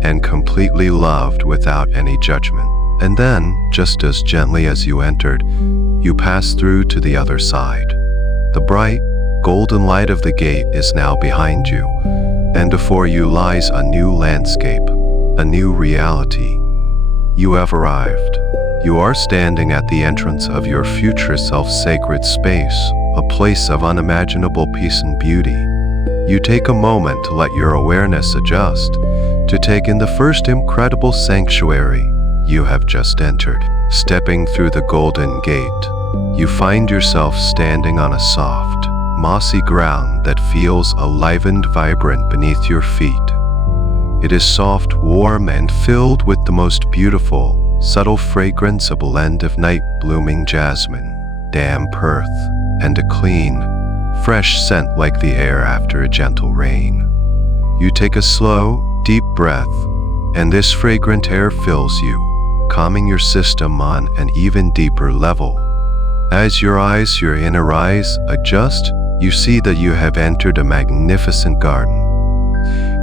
and completely loved without any judgment. And then, just as gently as you entered, you pass through to the other side. The bright, golden light of the gate is now behind you, and before you lies a new landscape, a new reality. You have arrived. You are standing at the entrance of your future self-sacred space, a place of unimaginable peace and beauty. You take a moment to let your awareness adjust, to take in the first incredible sanctuary you have just entered. Stepping through the golden gate, you find yourself standing on a soft, mossy ground that feels alive and vibrant beneath your feet. It is soft, warm, and filled with the most beautiful, subtle fragrance, a blend of night-blooming jasmine, damp earth, and a clean, fresh scent like the air after a gentle rain. You take a slow, deep breath, and this fragrant air fills you, calming your system on an even deeper level. As your inner eyes adjust, you see that you have entered a magnificent garden.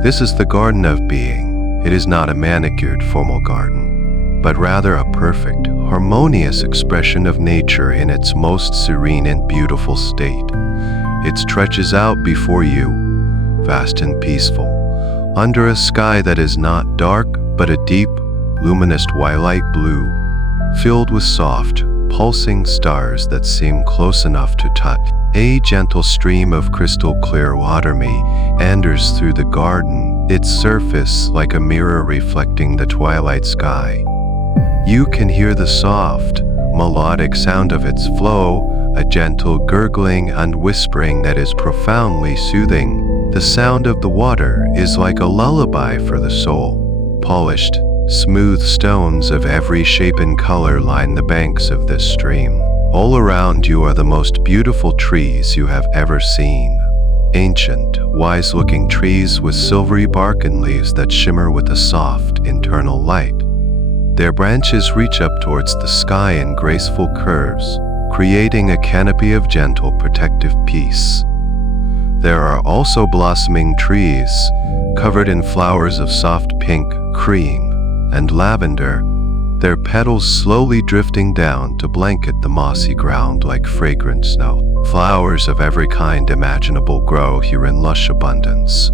This is the garden of being. It is not a manicured, formal garden, but rather a perfect, harmonious expression of nature in its most serene and beautiful state. It stretches out before you, vast and peaceful, under a sky that is not dark, but a deep, luminous twilight blue, filled with soft, pulsing stars that seem close enough to touch. A gentle stream of crystal clear water meanders through the garden, its surface like a mirror reflecting the twilight sky. You can hear the soft, melodic sound of its flow, a gentle gurgling and whispering that is profoundly soothing. The sound of the water is like a lullaby for the soul. Polished, smooth stones of every shape and color line the banks of this stream. All around you are the most beautiful trees you have ever seen. Ancient, wise-looking trees with silvery bark and leaves that shimmer with a soft, internal light. Their branches reach up towards the sky in graceful curves, creating a canopy of gentle, protective peace. There are also blossoming trees, covered in flowers of soft pink, cream, and lavender, their petals slowly drifting down to blanket the mossy ground like fragrant snow. Flowers of every kind imaginable grow here in lush abundance.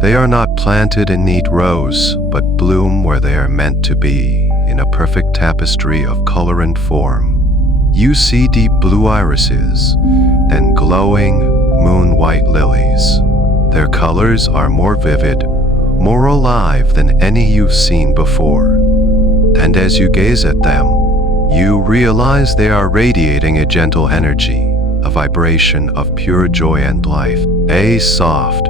They are not planted in neat rows, but bloom where they are meant to be, in a perfect tapestry of color and form. You see deep blue irises and glowing moon-white lilies. Their colors are more vivid, more alive than any you've seen before. And as you gaze at them, you realize they are radiating a gentle energy, a vibration of pure joy and life. A soft,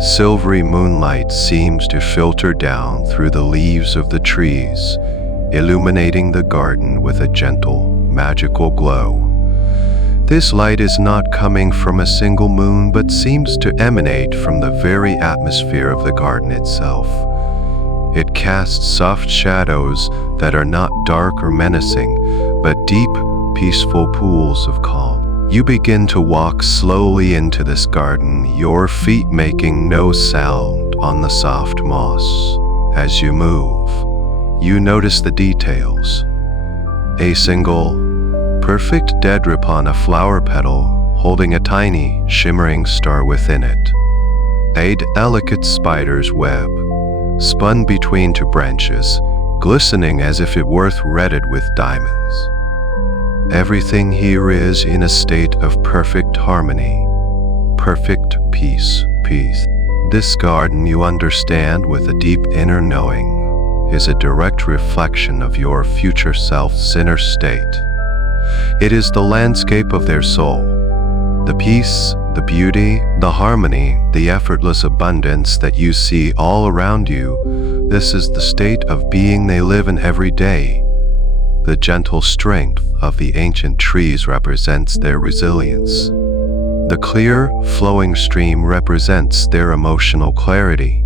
silvery moonlight seems to filter down through the leaves of the trees, illuminating the garden with a gentle, magical glow. This light is not coming from a single moon, but seems to emanate from the very atmosphere of the garden itself. It casts soft shadows that are not dark or menacing, but deep, peaceful pools of calm. You begin to walk slowly into this garden, your feet making no sound on the soft moss. As you move, you notice the details. A single, perfect dewdrop on a flower petal, holding a tiny, shimmering star within it. A delicate spider's web, spun between two branches, glistening as if it were threaded with diamonds. Everything here is in a state of perfect harmony, perfect peace. This garden, you understand with a deep inner knowing, is a direct reflection of your future self's inner state. It is the landscape of their soul. The peace, the beauty, the harmony, the effortless abundance that you see all around you, this is the state of being they live in every day. The gentle strength of the ancient trees represents their resilience. The clear, flowing stream represents their emotional clarity.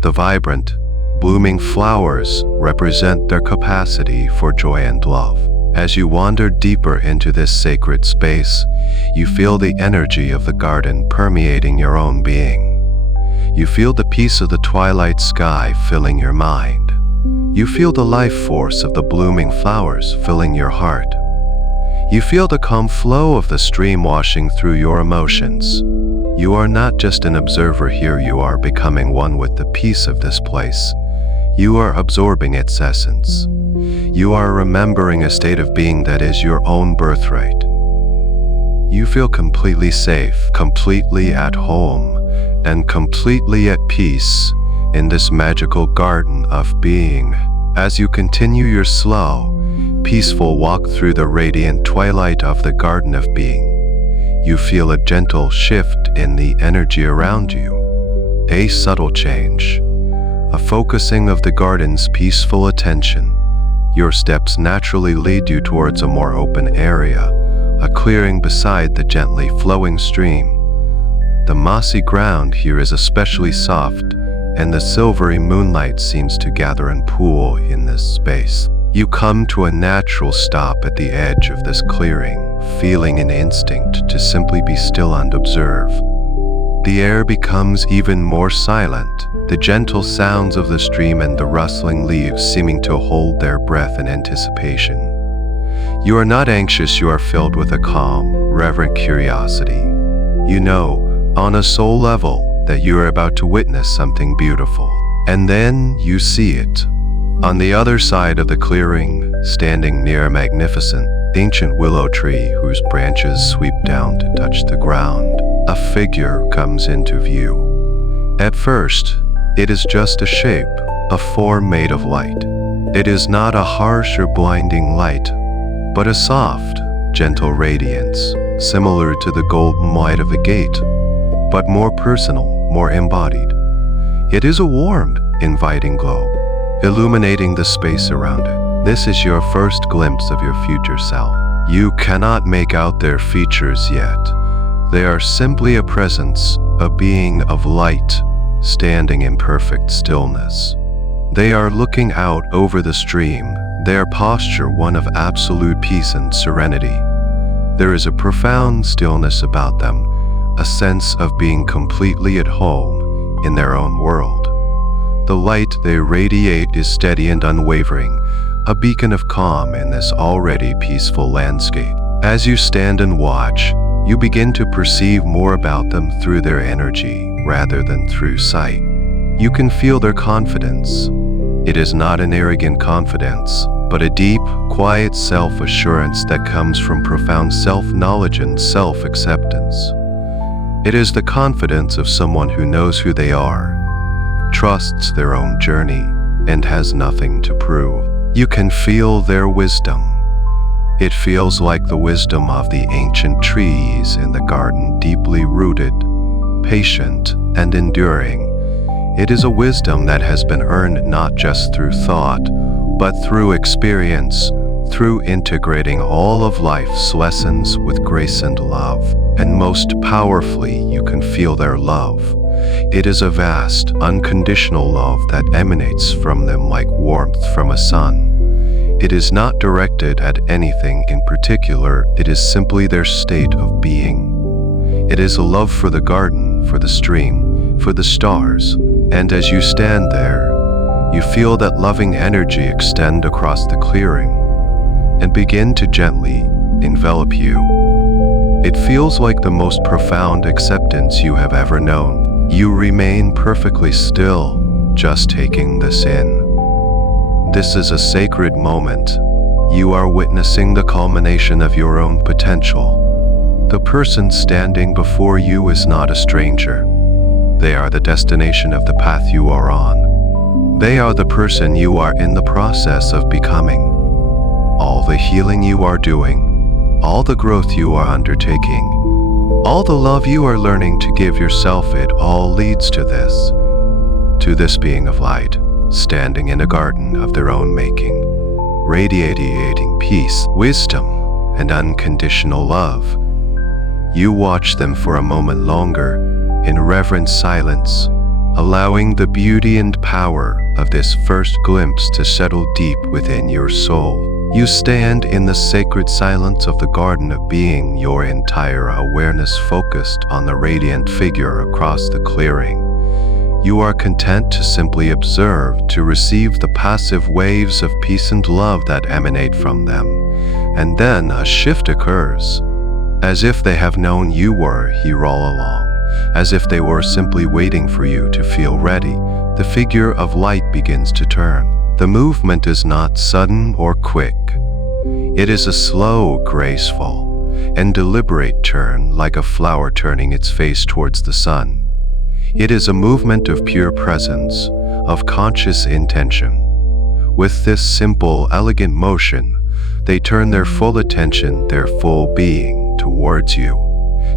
The vibrant, blooming flowers represent their capacity for joy and love. As you wander deeper into this sacred space, you feel the energy of the garden permeating your own being. You feel the peace of the twilight sky filling your mind. You feel the life force of the blooming flowers filling your heart. You feel the calm flow of the stream washing through your emotions. You are not just an observer here, you are becoming one with the peace of this place. You are absorbing its essence. You are remembering a state of being that is your own birthright. You feel completely safe, completely at home, and completely at peace in this magical garden of being. As you continue your slow, peaceful walk through the radiant twilight of the garden of being, you feel a gentle shift in the energy around you. A subtle change, a focusing of the garden's peaceful attention. Your steps naturally lead you towards a more open area, a clearing beside the gently flowing stream. The mossy ground here is especially soft, and the silvery moonlight seems to gather and pool in this space. You come to a natural stop at the edge of this clearing, feeling an instinct to simply be still and observe. The air becomes even more silent, the gentle sounds of the stream and the rustling leaves seeming to hold their breath in anticipation. You are not anxious, you are filled with a calm, reverent curiosity. You know, on a soul level, that you are about to witness something beautiful. And then you see it. On the other side of the clearing, standing near a magnificent, ancient willow tree whose branches sweep down to touch the ground, a figure comes into view. At first, it is just a shape, a form made of light. It is not a harsh or blinding light, but a soft, gentle radiance, similar to the golden light of a gate, but more personal, more embodied. It is a warm, inviting glow, illuminating the space around it. This is your first glimpse of your future self. You cannot make out their features yet. They are simply a presence, a being of light, standing in perfect stillness. They are looking out over the stream, their posture one of absolute peace and serenity. There is a profound stillness about them, a sense of being completely at home in their own world. The light they radiate is steady and unwavering, a beacon of calm in this already peaceful landscape. As you stand and watch, you begin to perceive more about them through their energy rather than through sight. You can feel their confidence. It is not an arrogant confidence, but a deep, quiet self-assurance that comes from profound self-knowledge and self-acceptance. It is the confidence of someone who knows who they are, trusts their own journey, and has nothing to prove. You can feel their wisdom. It feels like the wisdom of the ancient trees in the garden, deeply rooted, patient, and enduring. It is a wisdom that has been earned not just through thought, but through experience, through integrating all of life's lessons with grace and love. And most powerfully, you can feel their love. It is a vast, unconditional love that emanates from them like warmth from a sun. It is not directed at anything in particular, it is simply their state of being. It is a love for the garden, for the stream, for the stars, and as you stand there, you feel that loving energy extend across the clearing and begin to gently envelop you. It feels like the most profound acceptance you have ever known. You remain perfectly still, just taking this in. This is a sacred moment. You are witnessing the culmination of your own potential. The person standing before you is not a stranger. They are the destination of the path you are on. They are the person you are in the process of becoming. All the healing you are doing, all the growth you are undertaking, all the love you are learning to give yourself, it all leads to this being of light, standing in a garden of their own making, radiating peace, wisdom, and unconditional love. You watch them for a moment longer, in reverent silence, allowing the beauty and power of this first glimpse to settle deep within your soul. You stand in the sacred silence of the garden of being, your entire awareness focused on the radiant figure across the clearing. You are content to simply observe, to receive the passive waves of peace and love that emanate from them. And then a shift occurs, as if they have known you were here all along, as if they were simply waiting for you to feel ready. The figure of light begins to turn. The movement is not sudden or quick. It is a slow, graceful, and deliberate turn, like a flower turning its face towards the sun. It is a movement of pure presence, of conscious intention. With this simple, elegant motion, they turn their full attention, their full being, towards you.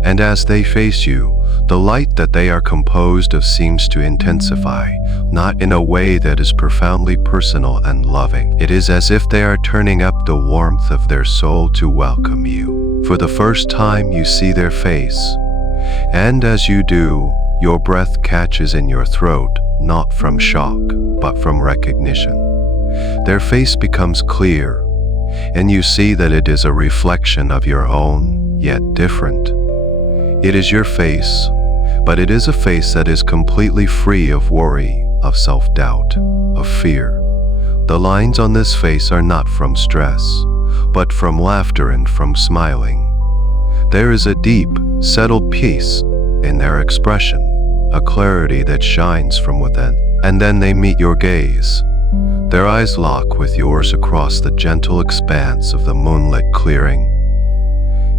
And as they face you, the light that they are composed of seems to intensify, not in a way that is profoundly personal and loving. It is as if they are turning up the warmth of their soul to welcome you. For the first time, you see their face. And as you do, your breath catches in your throat, not from shock, but from recognition. Their face becomes clear, and you see that it is a reflection of your own, yet different. It is your face, but it is a face that is completely free of worry, of self-doubt, of fear. The lines on this face are not from stress, but from laughter and from smiling. There is a deep, settled peace in their expression, a clarity that shines from within. And then they meet your gaze. Their eyes lock with yours across the gentle expanse of the moonlit clearing.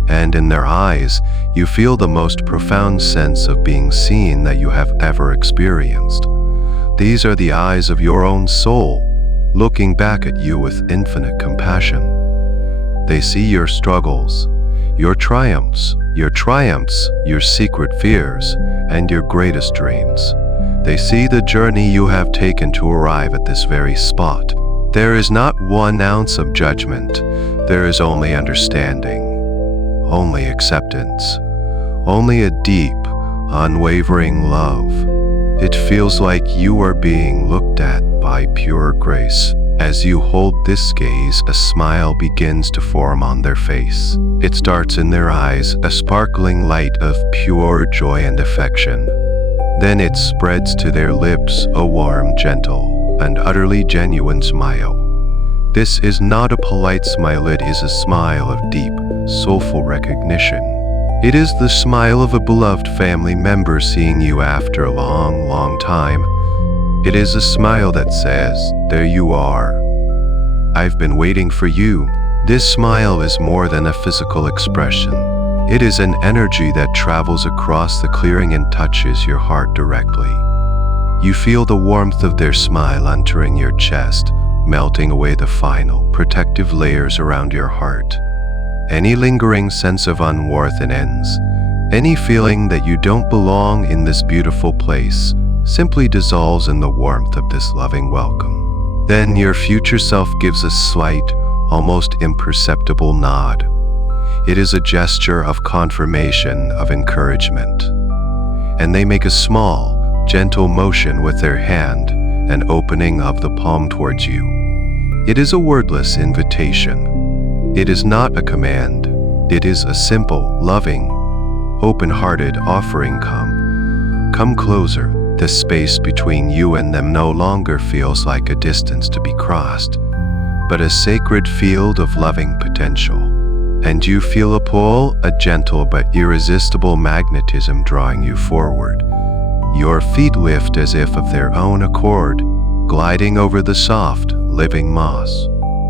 And in their eyes, you feel the most profound sense of being seen that you have ever experienced. These are the eyes of your own soul, looking back at you with infinite compassion. They see your struggles, your triumphs, your secret fears, and your greatest dreams. They see the journey you have taken to arrive at this very spot. There is not 1 ounce of judgment. There is only understanding, only acceptance, only a deep, unwavering love. It feels like you are being looked at by pure grace. As you hold this gaze, a smile begins to form on their face. It starts in their eyes, a sparkling light of pure joy and affection. Then it spreads to their lips, a warm, gentle, and utterly genuine smile. This is not a polite smile, it is a smile of deep, soulful recognition. It is the smile of a beloved family member seeing you after a long, long time. It is a smile that says, "There you are. I've been waiting for you." This smile is more than a physical expression. It is an energy that travels across the clearing and touches your heart directly. You feel the warmth of their smile entering your chest, melting away the final, protective layers around your heart. Any lingering sense of unworth ends. Any feeling that you don't belong in this beautiful place simply dissolves in the warmth of this loving welcome. Then your future self gives a slight, almost imperceptible nod. It is a gesture of confirmation, of encouragement. And they make a small, gentle motion with their hand, an opening of the palm towards you. It is a wordless invitation. It is not a command. It is a simple, loving, open-hearted offering. Come closer. The space between you and them no longer feels like a distance to be crossed, but a sacred field of loving potential. And you feel a pull, a gentle but irresistible magnetism drawing you forward. Your feet lift as if of their own accord, gliding over the soft, living moss.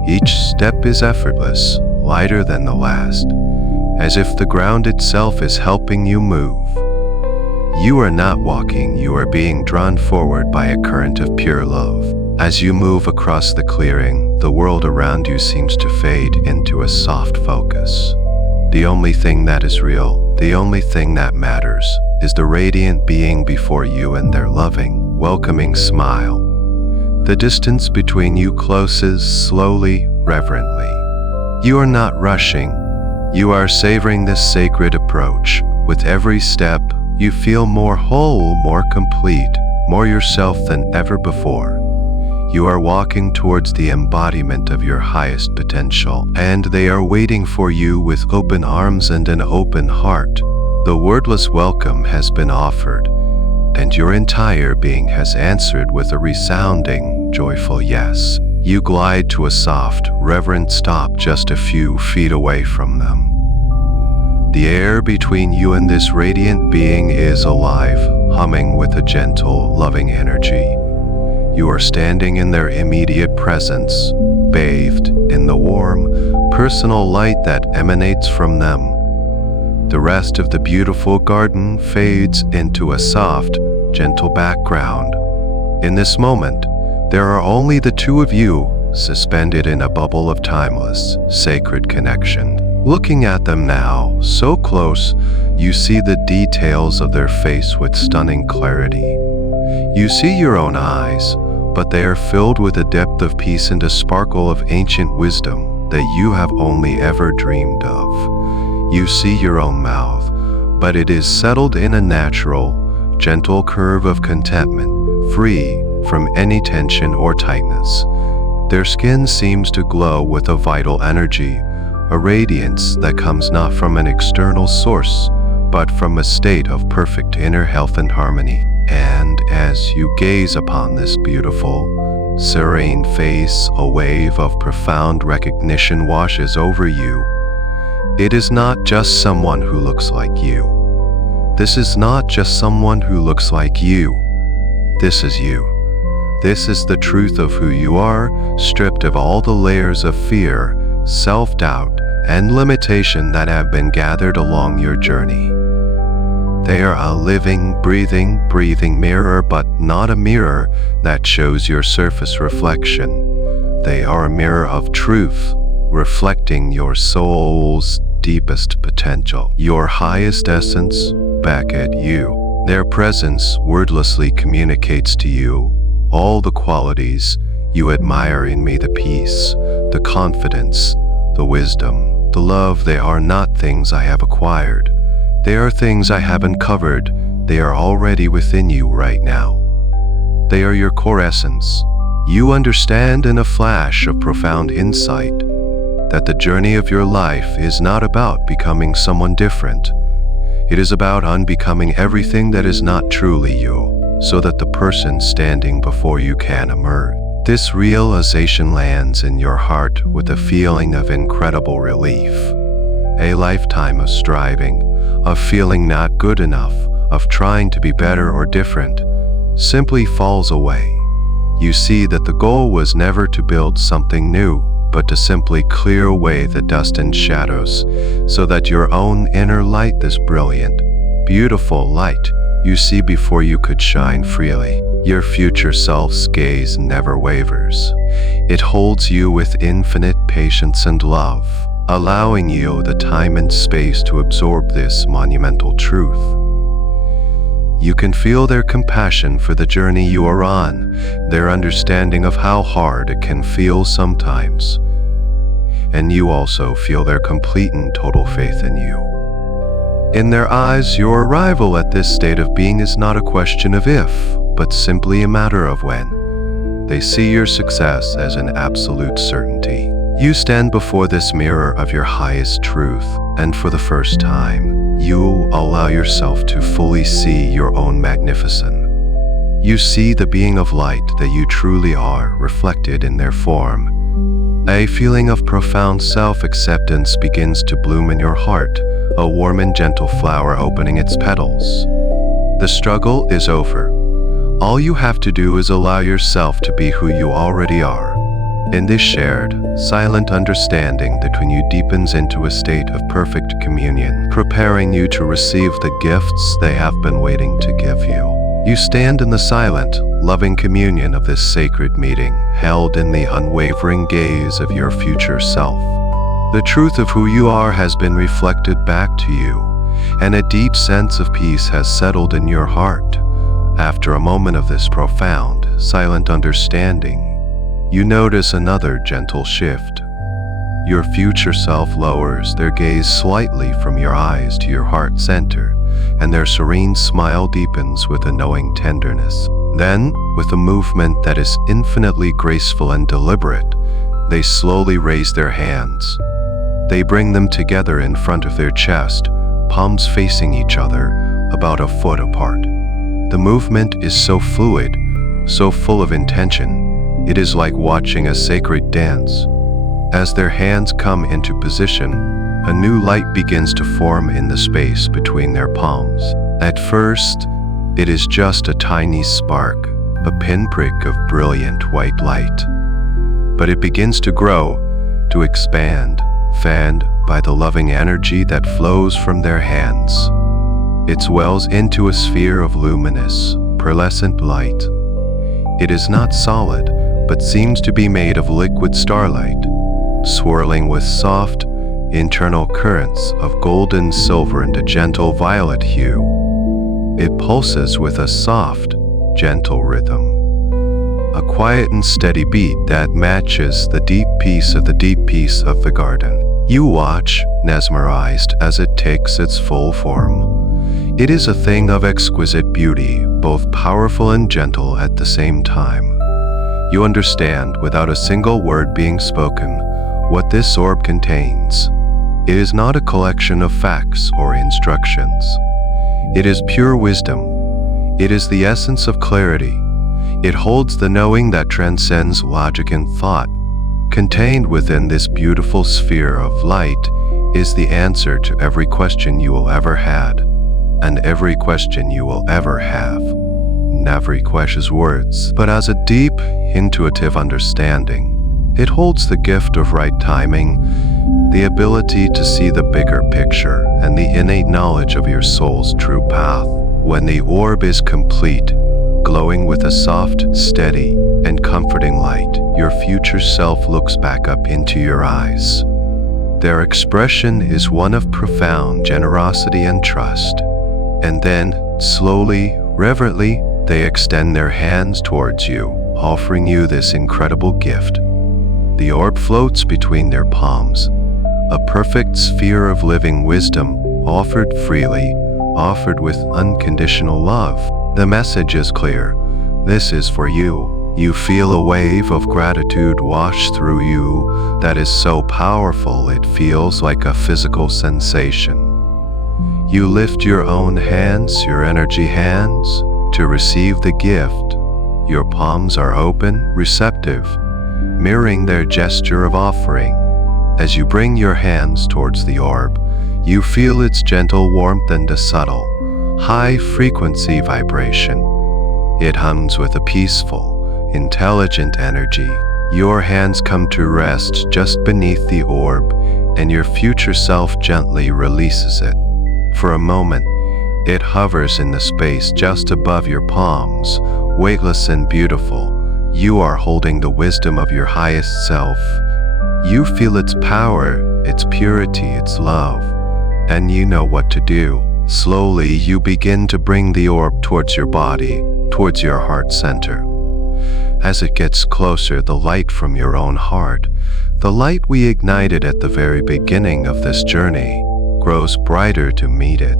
Each step is effortless, lighter than the last, as if the ground itself is helping you move. You are not walking, you are being drawn forward by a current of pure love. As you move across the clearing, the world around you seems to fade into a soft focus. The only thing that is real, the only thing that matters, is the radiant being before you and their loving, welcoming smile. The distance between you closes slowly, reverently. You are not rushing. You are savoring this sacred approach. With every step, you feel more whole, more complete, more yourself than ever before. You are walking towards the embodiment of your highest potential, and they are waiting for you with open arms and an open heart. The wordless welcome has been offered, and your entire being has answered with a resounding, joyful yes. You glide to a soft, reverent stop just a few feet away from them. The air between you and this radiant being is alive, humming with a gentle, loving energy. You are standing in their immediate presence, bathed in the warm, personal light that emanates from them. The rest of the beautiful garden fades into a soft, gentle background. In this moment, there are only the two of you, suspended in a bubble of timeless, sacred connection. Looking at them now, so close, you see the details of their face with stunning clarity. You see your own eyes, but they are filled with a depth of peace and a sparkle of ancient wisdom that you have only ever dreamed of. You see your own mouth, but it is settled in a natural, gentle curve of contentment, free from any tension or tightness. Their skin seems to glow with a vital energy, a radiance that comes not from an external source, but from a state of perfect inner health and harmony. And as you gaze upon this beautiful, serene face, a wave of profound recognition washes over you. It is not just someone who looks like you. This is not just someone who looks like you. This is you. This is the truth of who you are, stripped of all the layers of fear, self-doubt, and limitation that have been gathered along your journey. They are a living, breathing mirror, but not a mirror that shows your surface reflection. They are a mirror of truth, reflecting your soul's deepest potential, your highest essence back at you. Their presence wordlessly communicates to you all the qualities you admire in me: the peace, the confidence, the wisdom, the love. They are not things I have acquired. They are things I have uncovered. They are already within you right now. They are your core essence. You understand in a flash of profound insight that the journey of your life is not about becoming someone different. It is about unbecoming everything that is not truly you, so that the person standing before you can emerge. This realization lands in your heart with a feeling of incredible relief. A lifetime of striving, of feeling not good enough, of trying to be better or different, simply falls away. You see that the goal was never to build something new, but to simply clear away the dust and shadows, so that your own inner light, this brilliant, beautiful light you see before you could shine freely. Your future self's gaze never wavers. It holds you with infinite patience and love, allowing you the time and space to absorb this monumental truth. You can feel their compassion for the journey you are on, their understanding of how hard it can feel sometimes. And you also feel their complete and total faith in you. In their eyes, your arrival at this state of being is not a question of if, but simply a matter of when. They see your success as an absolute certainty. You stand before this mirror of your highest truth, and for the first time, you allow yourself to fully see your own magnificence. You see the being of light that you truly are reflected in their form. A feeling of profound self-acceptance begins to bloom in your heart, a warm and gentle flower opening its petals. The struggle is over. All you have to do is allow yourself to be who you already are. In this shared, silent understanding between you deepens into a state of perfect communion, preparing you to receive the gifts they have been waiting to give you. You stand in the silent, loving communion of this sacred meeting, held in the unwavering gaze of your future self. The truth of who you are has been reflected back to you, and a deep sense of peace has settled in your heart. After a moment of this profound, silent understanding, you notice another gentle shift. Your future self lowers their gaze slightly from your eyes to your heart center, and their serene smile deepens with a knowing tenderness. Then, with a movement that is infinitely graceful and deliberate, they slowly raise their hands. They bring them together in front of their chest, palms facing each other, about a foot apart. The movement is so fluid, so full of intention. It is like watching a sacred dance. As their hands come into position, a new light begins to form in the space between their palms. At first, it is just a tiny spark, a pinprick of brilliant white light. But it begins to grow, to expand, fanned by the loving energy that flows from their hands. It swells into a sphere of luminous, pearlescent light. It is not solid, but seems to be made of liquid starlight, swirling with soft, internal currents of golden silver and a gentle violet hue. It pulses with a soft, gentle rhythm, a quiet and steady beat that matches the deep peace of the garden. You watch, mesmerized, as it takes its full form. It is a thing of exquisite beauty, both powerful and gentle at the same time. You understand, without a single word being spoken, what this orb contains. It is not a collection of facts or instructions. It is pure wisdom. It is the essence of clarity. It holds the knowing that transcends logic and thought. Contained within this beautiful sphere of light is the answer to every question you will ever had, and every question you will ever have. Never requires words, but as a deep, intuitive understanding. It holds the gift of right timing, the ability to see the bigger picture, and the innate knowledge of your soul's true path. When the orb is complete, glowing with a soft, steady, and comforting light, your future self looks back up into your eyes. Their expression is one of profound generosity and trust. And then, slowly, reverently, they extend their hands towards you, offering you this incredible gift. The orb floats between their palms, a perfect sphere of living wisdom, offered freely, offered with unconditional love. The message is clear. This is for you. You feel a wave of gratitude wash through you that is so powerful it feels like a physical sensation. You lift your own hands, your energy hands, to receive the gift. Your palms are open, receptive, mirroring their gesture of offering. As you bring your hands towards the orb, you feel its gentle warmth and a subtle, high-frequency vibration. It hums with a peaceful, intelligent energy. Your hands come to rest just beneath the orb, and your future self gently releases it. For a moment, it hovers in the space just above your palms, weightless and beautiful. You are holding the wisdom of your highest self. You feel its power, its purity, its love, and you know what to do. Slowly, you begin to bring the orb towards your body, towards your heart center. As it gets closer, the light from your own heart, the light we ignited at the very beginning of this journey, grows brighter to meet it.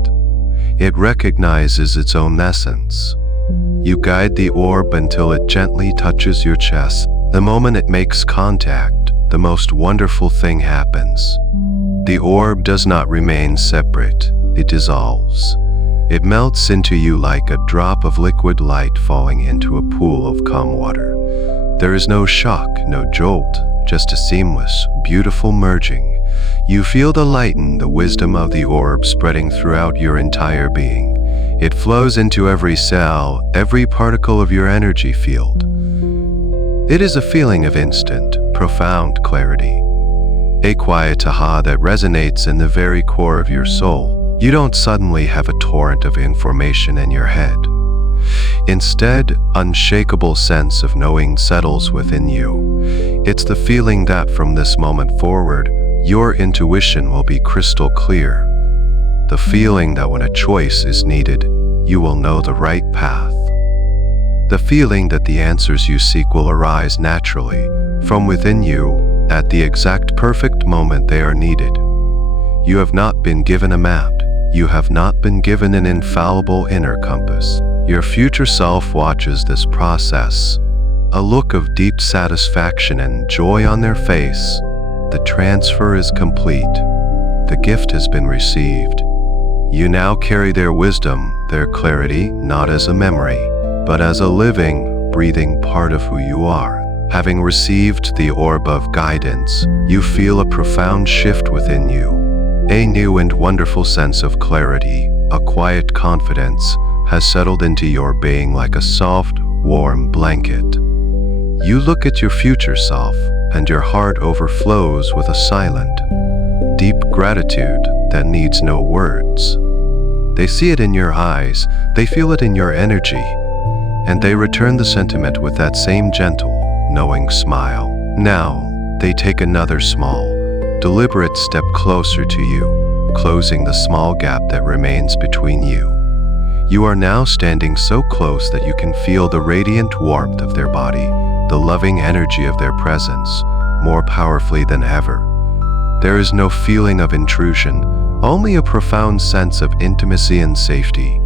It recognizes its own essence. You guide the orb until it gently touches your chest. The moment it makes contact, the most wonderful thing happens. The orb does not remain separate, it dissolves. It melts into you like a drop of liquid light falling into a pool of calm water. There is no shock, no jolt, just a seamless, beautiful merging. You feel the light and the wisdom of the orb spreading throughout your entire being. It flows into every cell, every particle of your energy field. It is a feeling of instant, profound clarity. A quiet aha that resonates in the very core of your soul. You don't suddenly have a torrent of information in your head. Instead, unshakable sense of knowing settles within you. It's the feeling that from this moment forward, your intuition will be crystal clear. The feeling that when a choice is needed, you will know the right path. The feeling that the answers you seek will arise naturally, from within you, at the exact perfect moment they are needed. You have not been given a map. You have not been given an infallible inner compass. Your future self watches this process, a look of deep satisfaction and joy on their face. The transfer is complete. The gift has been received. You now carry their wisdom, their clarity, not as a memory, but as a living, breathing part of who you are. Having received the Orb of Guidance, you feel a profound shift within you. A new and wonderful sense of clarity, a quiet confidence, has settled into your being like a soft, warm blanket. You look at your future self, and your heart overflows with a silent, deep gratitude that needs no words. They see it in your eyes, they feel it in your energy, and they return the sentiment with that same gentle, knowing smile. Now, they take another small, deliberate step closer to you, closing the small gap that remains between you. You are now standing so close that you can feel the radiant warmth of their body, the loving energy of their presence, more powerfully than ever. There is no feeling of intrusion, only a profound sense of intimacy and safety.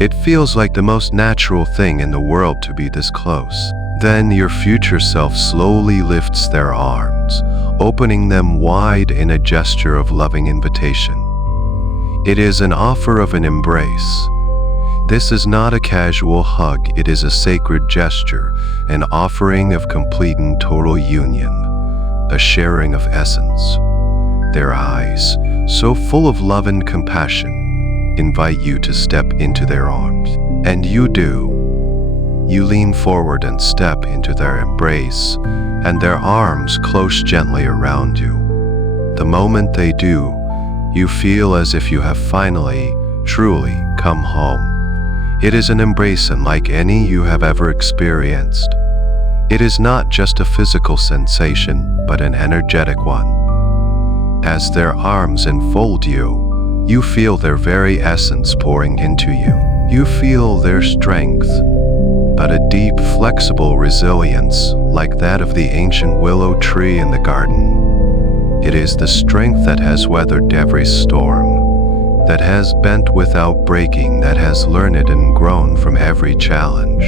It feels like the most natural thing in the world to be this close. Then your future self slowly lifts their arms, opening them wide in a gesture of loving invitation. It is an offer of an embrace. This is not a casual hug, it is a sacred gesture, an offering of complete and total union, a sharing of essence. Their eyes, so full of love and compassion, invite you to step into their arms. And you do. You lean forward and step into their embrace, and their arms close gently around you. The moment they do, you feel as if you have finally, truly come home. It is an embrace unlike any you have ever experienced. It is not just a physical sensation, but an energetic one. As their arms enfold you, you feel their very essence pouring into you. You feel their strength, but a deep, flexible resilience like that of the ancient willow tree in the garden. It is the strength that has weathered every storm, that has bent without breaking, that has learned and grown from every challenge.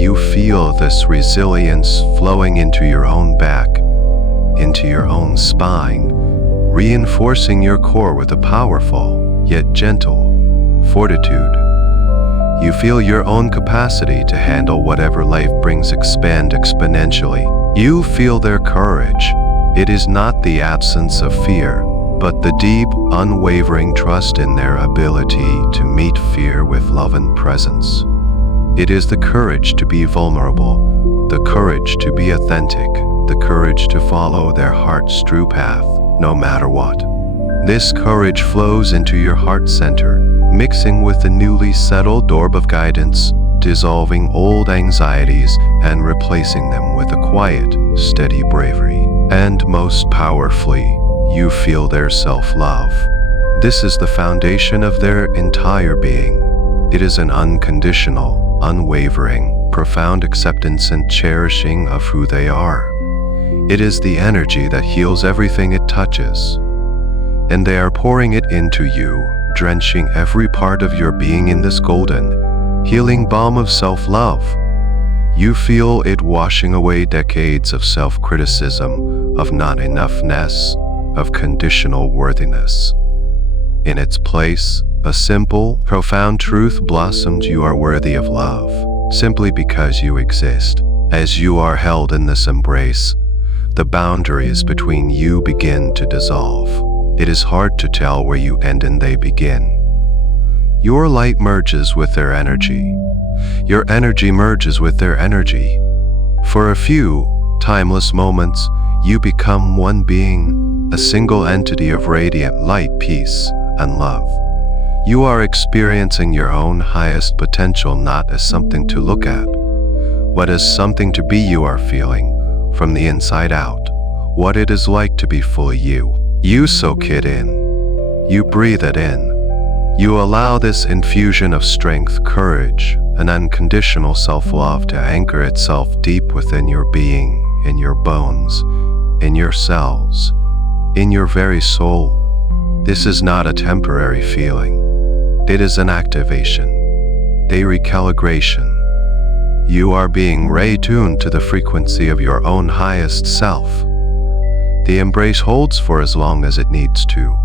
You feel this resilience flowing into your own back, into your own spine, reinforcing your core with a powerful, yet gentle, fortitude. You feel your own capacity to handle whatever life brings expand exponentially. You feel their courage. It is not the absence of fear, but the deep, unwavering trust in their ability to meet fear with love and presence. It is the courage to be vulnerable, the courage to be authentic, the courage to follow their heart's true path, no matter what. This courage flows into your heart center, mixing with the newly settled Orb of Guidance, dissolving old anxieties and replacing them with a quiet, steady bravery. And most powerfully, you feel their self-love. This is the foundation of their entire being. It is an unconditional, unwavering, profound acceptance and cherishing of who they are. It is the energy that heals everything it touches. And they are pouring it into you, drenching every part of your being in this golden, healing balm of self-love. You feel it washing away decades of self-criticism, of not enoughness, of conditional worthiness. In its place, a simple, profound truth blossomed: you are worthy of love, simply because you exist. As you are held in this embrace, the boundaries between you begin to dissolve. It is hard to tell where you end and they begin. Your light merges with their energy. Your energy merges with their energy. For a few timeless moments, you become one being, a single entity of radiant light, peace, and love. You are experiencing your own highest potential not as something to look at, but as something to be. You are feeling, from the inside out, what it is like to be fully you. You soak it in. You breathe it in. You allow this infusion of strength, courage, and unconditional self-love to anchor itself deep within your being, in your bones, in your cells, in your very soul. This is not a temporary feeling. It is an activation, a recalibration. You are being retuned to the frequency of your own highest self. The embrace holds for as long as it needs to,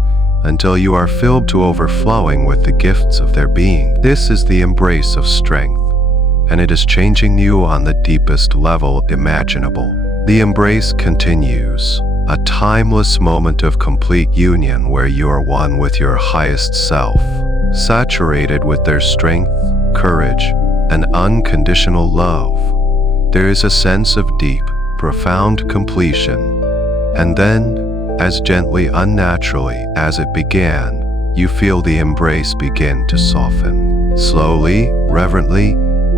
until you are filled to overflowing with the gifts of their being. This is the embrace of strength, and it is changing you on the deepest level imaginable. The embrace continues, a timeless moment of complete union where you are one with your highest self, saturated with their strength, courage, and unconditional love. There is a sense of deep, profound completion. And then, as gently, unnaturally as it began, you feel the embrace begin to soften. Slowly, reverently,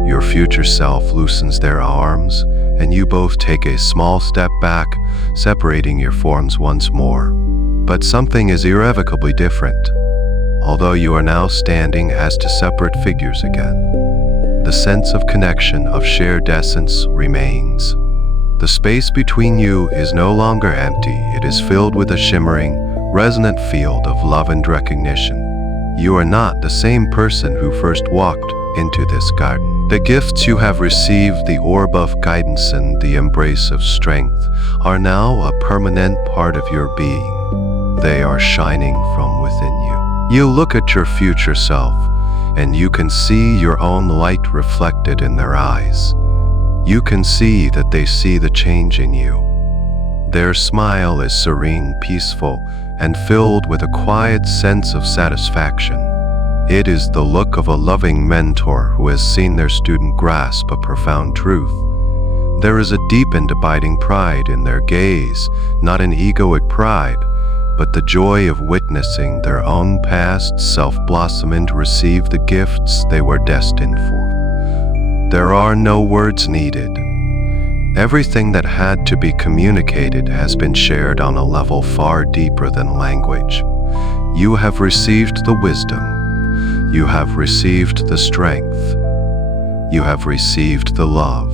your future self loosens their arms, and you both take a small step back, separating your forms once more. But something is irrevocably different. Although you are now standing as two separate figures again, the sense of connection, of shared essence, remains. The space between you is no longer empty. It is filled with a shimmering, resonant field of love and recognition. You are not the same person who first walked into this garden. The gifts you have received, the Orb of Guidance and the embrace of strength, are now a permanent part of your being. They are shining from within you. You look at your future self, and you can see your own light reflected in their eyes. You can see that they see the change in you. Their smile is serene, peaceful, and filled with a quiet sense of satisfaction. It is the look of a loving mentor who has seen their student grasp a profound truth. There is a deep and abiding pride in their gaze, not an egoic pride, but the joy of witnessing their own past self blossom and receive the gifts they were destined for. There are no words needed. Everything that had to be communicated has been shared on a level far deeper than language. You have received the wisdom. You have received the strength. You have received the love.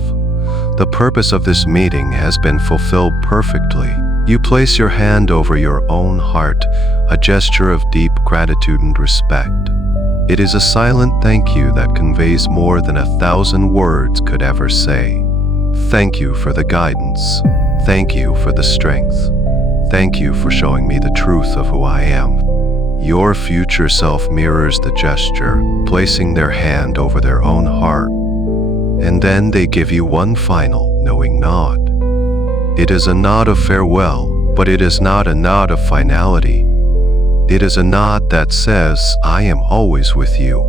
The purpose of this meeting has been fulfilled perfectly. You place your hand over your own heart, a gesture of deep gratitude and respect. It is a silent thank you that conveys more than 1,000 words could ever say. Thank you for the guidance. Thank you for the strength. Thank you for showing me the truth of who I am. Your future self mirrors the gesture, placing their hand over their own heart, and then they give you one final, knowing nod. It is a nod of farewell, but it is not a nod of finality. It is a nod that says, I am always with you.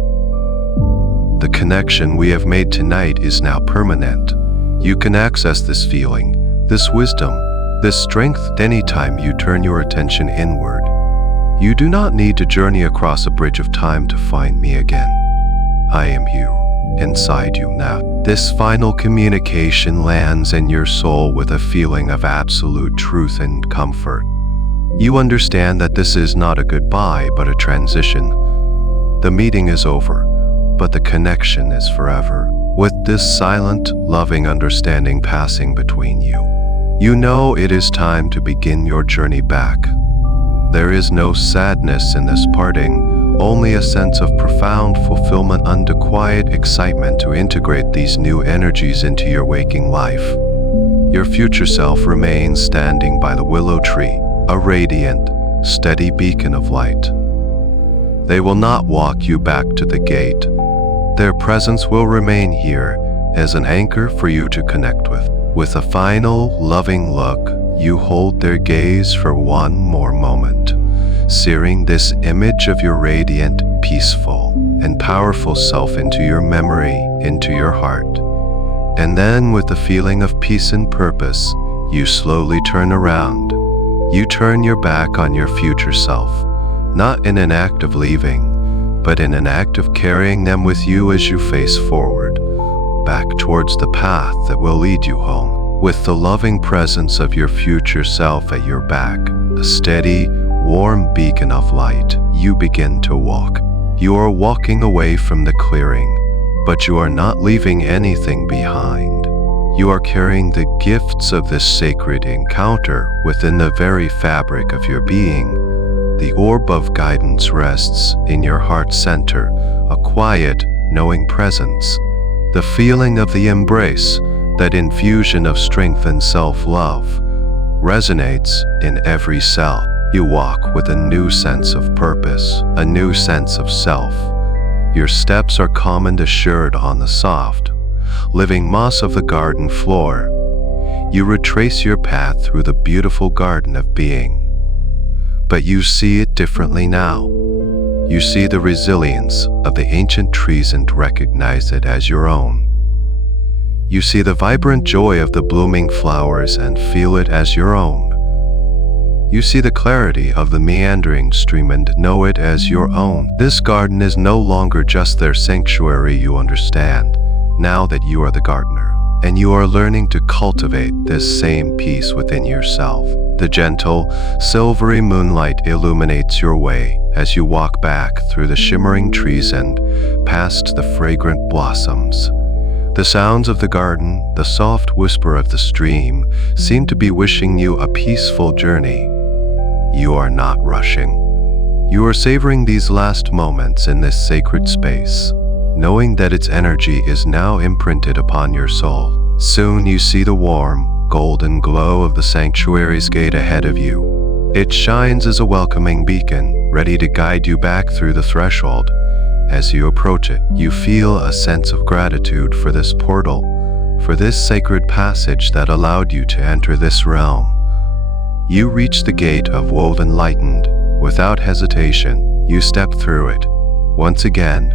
The connection we have made tonight is now permanent. You can access this feeling, this wisdom, this strength anytime you turn your attention inward. You do not need to journey across a bridge of time to find me again. I am you, inside you now. This final communication lands in your soul with a feeling of absolute truth and comfort. You understand that this is not a goodbye, but a transition. The meeting is over, but the connection is forever. With this silent, loving understanding passing between you, you know it is time to begin your journey back. There is no sadness in this parting, only a sense of profound fulfillment and a quiet excitement to integrate these new energies into your waking life. Your future self remains standing by the willow tree, a radiant, steady beacon of light. They will not walk you back to the gate. Their presence will remain here as an anchor for you to connect with. With a final, loving look, you hold their gaze for one more moment, searing this image of your radiant, peaceful, and powerful self into your memory, into your heart. And then, with a feeling of peace and purpose, you slowly turn around. You turn your back on your future self, not in an act of leaving, but in an act of carrying them with you as you face forward, back towards the path that will lead you home. With the loving presence of your future self at your back, a steady, warm beacon of light, you begin to walk. You are walking away from the clearing, but you are not leaving anything behind. You are carrying the gifts of this sacred encounter within the very fabric of your being. The orb of guidance rests in your heart center, a quiet, knowing presence. The feeling of the embrace, that infusion of strength and self-love, resonates in every cell. You walk with a new sense of purpose, a new sense of self. Your steps are calm and assured on the soft, living moss of the garden floor. You retrace your path through the beautiful garden of being. But you see it differently now. You see the resilience of the ancient trees and recognize it as your own. You see the vibrant joy of the blooming flowers and feel it as your own. You see the clarity of the meandering stream and know it as your own. This garden is no longer just their sanctuary, you understand, now that you are the gardener, and you are learning to cultivate this same peace within yourself. The gentle, silvery moonlight illuminates your way as you walk back through the shimmering trees and past the fragrant blossoms. The sounds of the garden, the soft whisper of the stream, seem to be wishing you a peaceful journey. You are not rushing. You are savoring these last moments in this sacred space, knowing that its energy is now imprinted upon your soul. Soon you see the warm, golden glow of the sanctuary's gate ahead of you. It shines as a welcoming beacon, ready to guide you back through the threshold. As you approach it, you feel a sense of gratitude for this portal, for this sacred passage that allowed you to enter this realm. You reach the gate of woven lightened. Without hesitation, you step through it. Once again,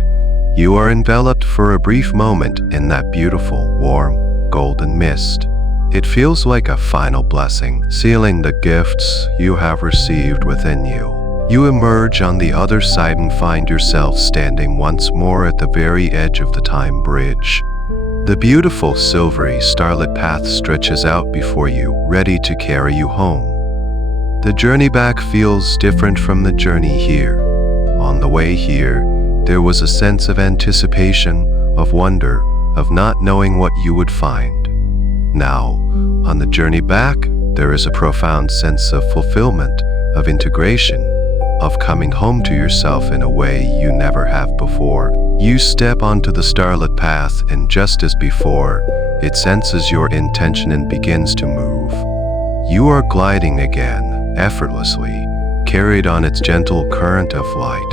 you are enveloped for a brief moment in that beautiful, warm, golden mist. It feels like a final blessing, sealing the gifts you have received within you. You emerge on the other side and find yourself standing once more at the very edge of the time bridge. The beautiful silvery starlit path stretches out before you, ready to carry you home. The journey back feels different from the journey here. On the way here, there was a sense of anticipation, of wonder, of not knowing what you would find. Now, on the journey back, there is a profound sense of fulfillment, of integration, of coming home to yourself in a way you never have before. You step onto the starlit path, and just as before, it senses your intention and begins to move. You are gliding again, effortlessly, carried on its gentle current of light.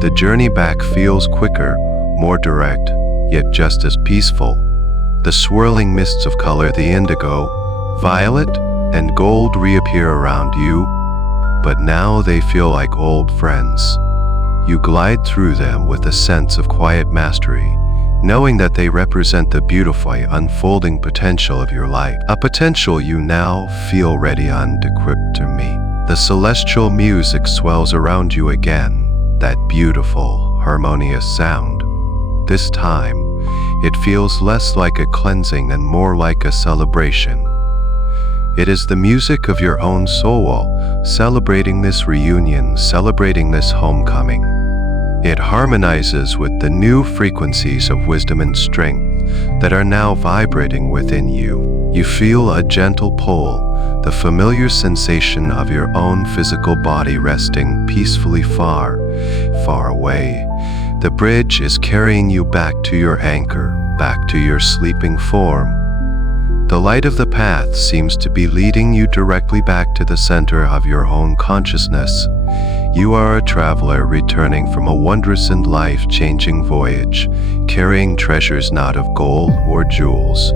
The journey back feels quicker, more direct, yet just as peaceful. The swirling mists of color, the indigo, violet, and gold reappear around you, but now they feel like old friends. You glide through them with a sense of quiet mastery, knowing that they represent the beautiful, unfolding potential of your life, a potential you now feel ready unequipped to meet. The celestial music swells around you again, that beautiful, harmonious sound. This time, it feels less like a cleansing and more like a celebration. It is the music of your own soul, celebrating this reunion, celebrating this homecoming. It harmonizes with the new frequencies of wisdom and strength that are now vibrating within you. You feel a gentle pull, the familiar sensation of your own physical body resting peacefully far, far away. The bridge is carrying you back to your anchor, back to your sleeping form. The light of the path seems to be leading you directly back to the center of your own consciousness. You are a traveler returning from a wondrous and life-changing voyage, carrying treasures not of gold or jewels,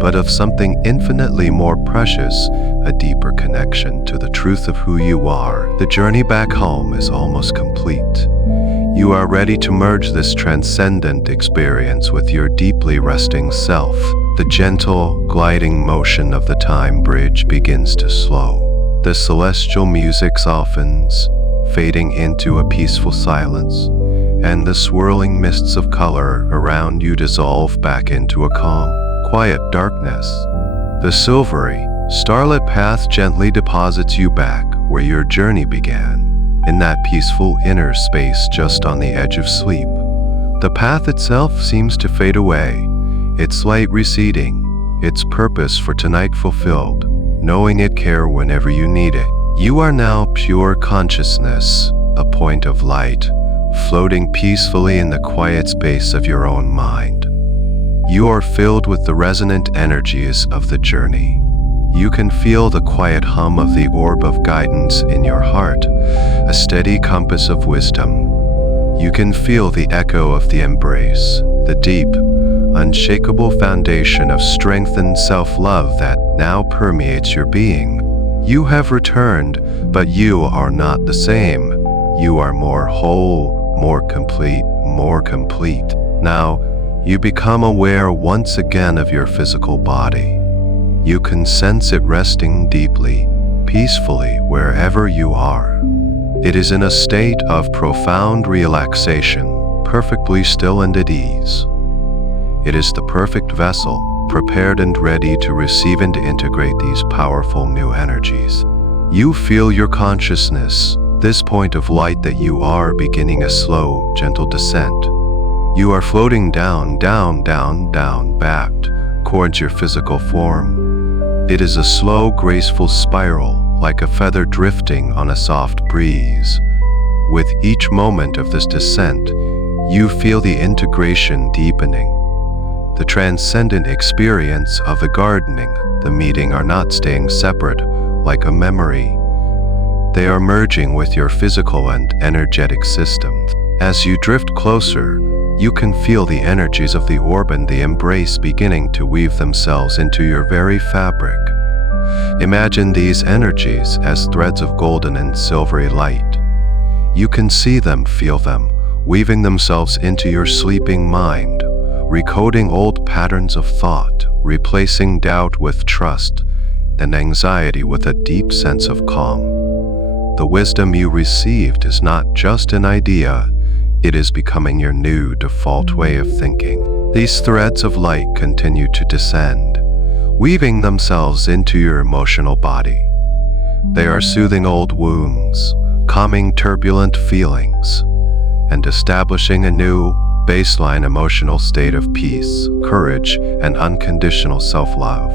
but of something infinitely more precious, a deeper connection to the truth of who you are. The journey back home is almost complete. You are ready to merge this transcendent experience with your deeply resting self. The gentle, gliding motion of the time bridge begins to slow. The celestial music softens, fading into a peaceful silence, and the swirling mists of color around you dissolve back into a calm, quiet darkness. The silvery, starlit path gently deposits you back where your journey began, in that peaceful inner space just on the edge of sleep. The path itself seems to fade away, its light receding, its purpose for tonight fulfilled, knowing it care whenever you need it. You are now pure consciousness, a point of light, floating peacefully in the quiet space of your own mind. You are filled with the resonant energies of the journey. You can feel the quiet hum of the Orb of Guidance in your heart, a steady compass of wisdom. You can feel the echo of the embrace, the deep, unshakable foundation of strength and self-love that now permeates your being. You have returned, but you are not the same. You are more whole, more complete, more complete. Now, you become aware once again of your physical body. You can sense it resting deeply, peacefully wherever you are. It is in a state of profound relaxation, perfectly still and at ease. It is the perfect vessel, prepared and ready to receive and to integrate these powerful new energies. You feel your consciousness, this point of light that you are, beginning a slow, gentle descent. You are floating down, down, down, down, back towards your physical form. It is a slow, graceful spiral, like a feather drifting on a soft breeze. With each moment of this descent, you feel the integration deepening. The transcendent experience of the gardening, the meeting are not staying separate, like a memory. They are merging with your physical and energetic system. As you drift closer, you can feel the energies of the orb and the embrace beginning to weave themselves into your very fabric. Imagine these energies as threads of golden and silvery light. You can see them, feel them, weaving themselves into your sleeping mind, recoding old patterns of thought, replacing doubt with trust, and anxiety with a deep sense of calm. The wisdom you received is not just an idea, it is becoming your new default way of thinking. These threads of light continue to descend, weaving themselves into your emotional body. They are soothing old wounds, calming turbulent feelings, and establishing a new, baseline emotional state of peace, courage, and unconditional self-love.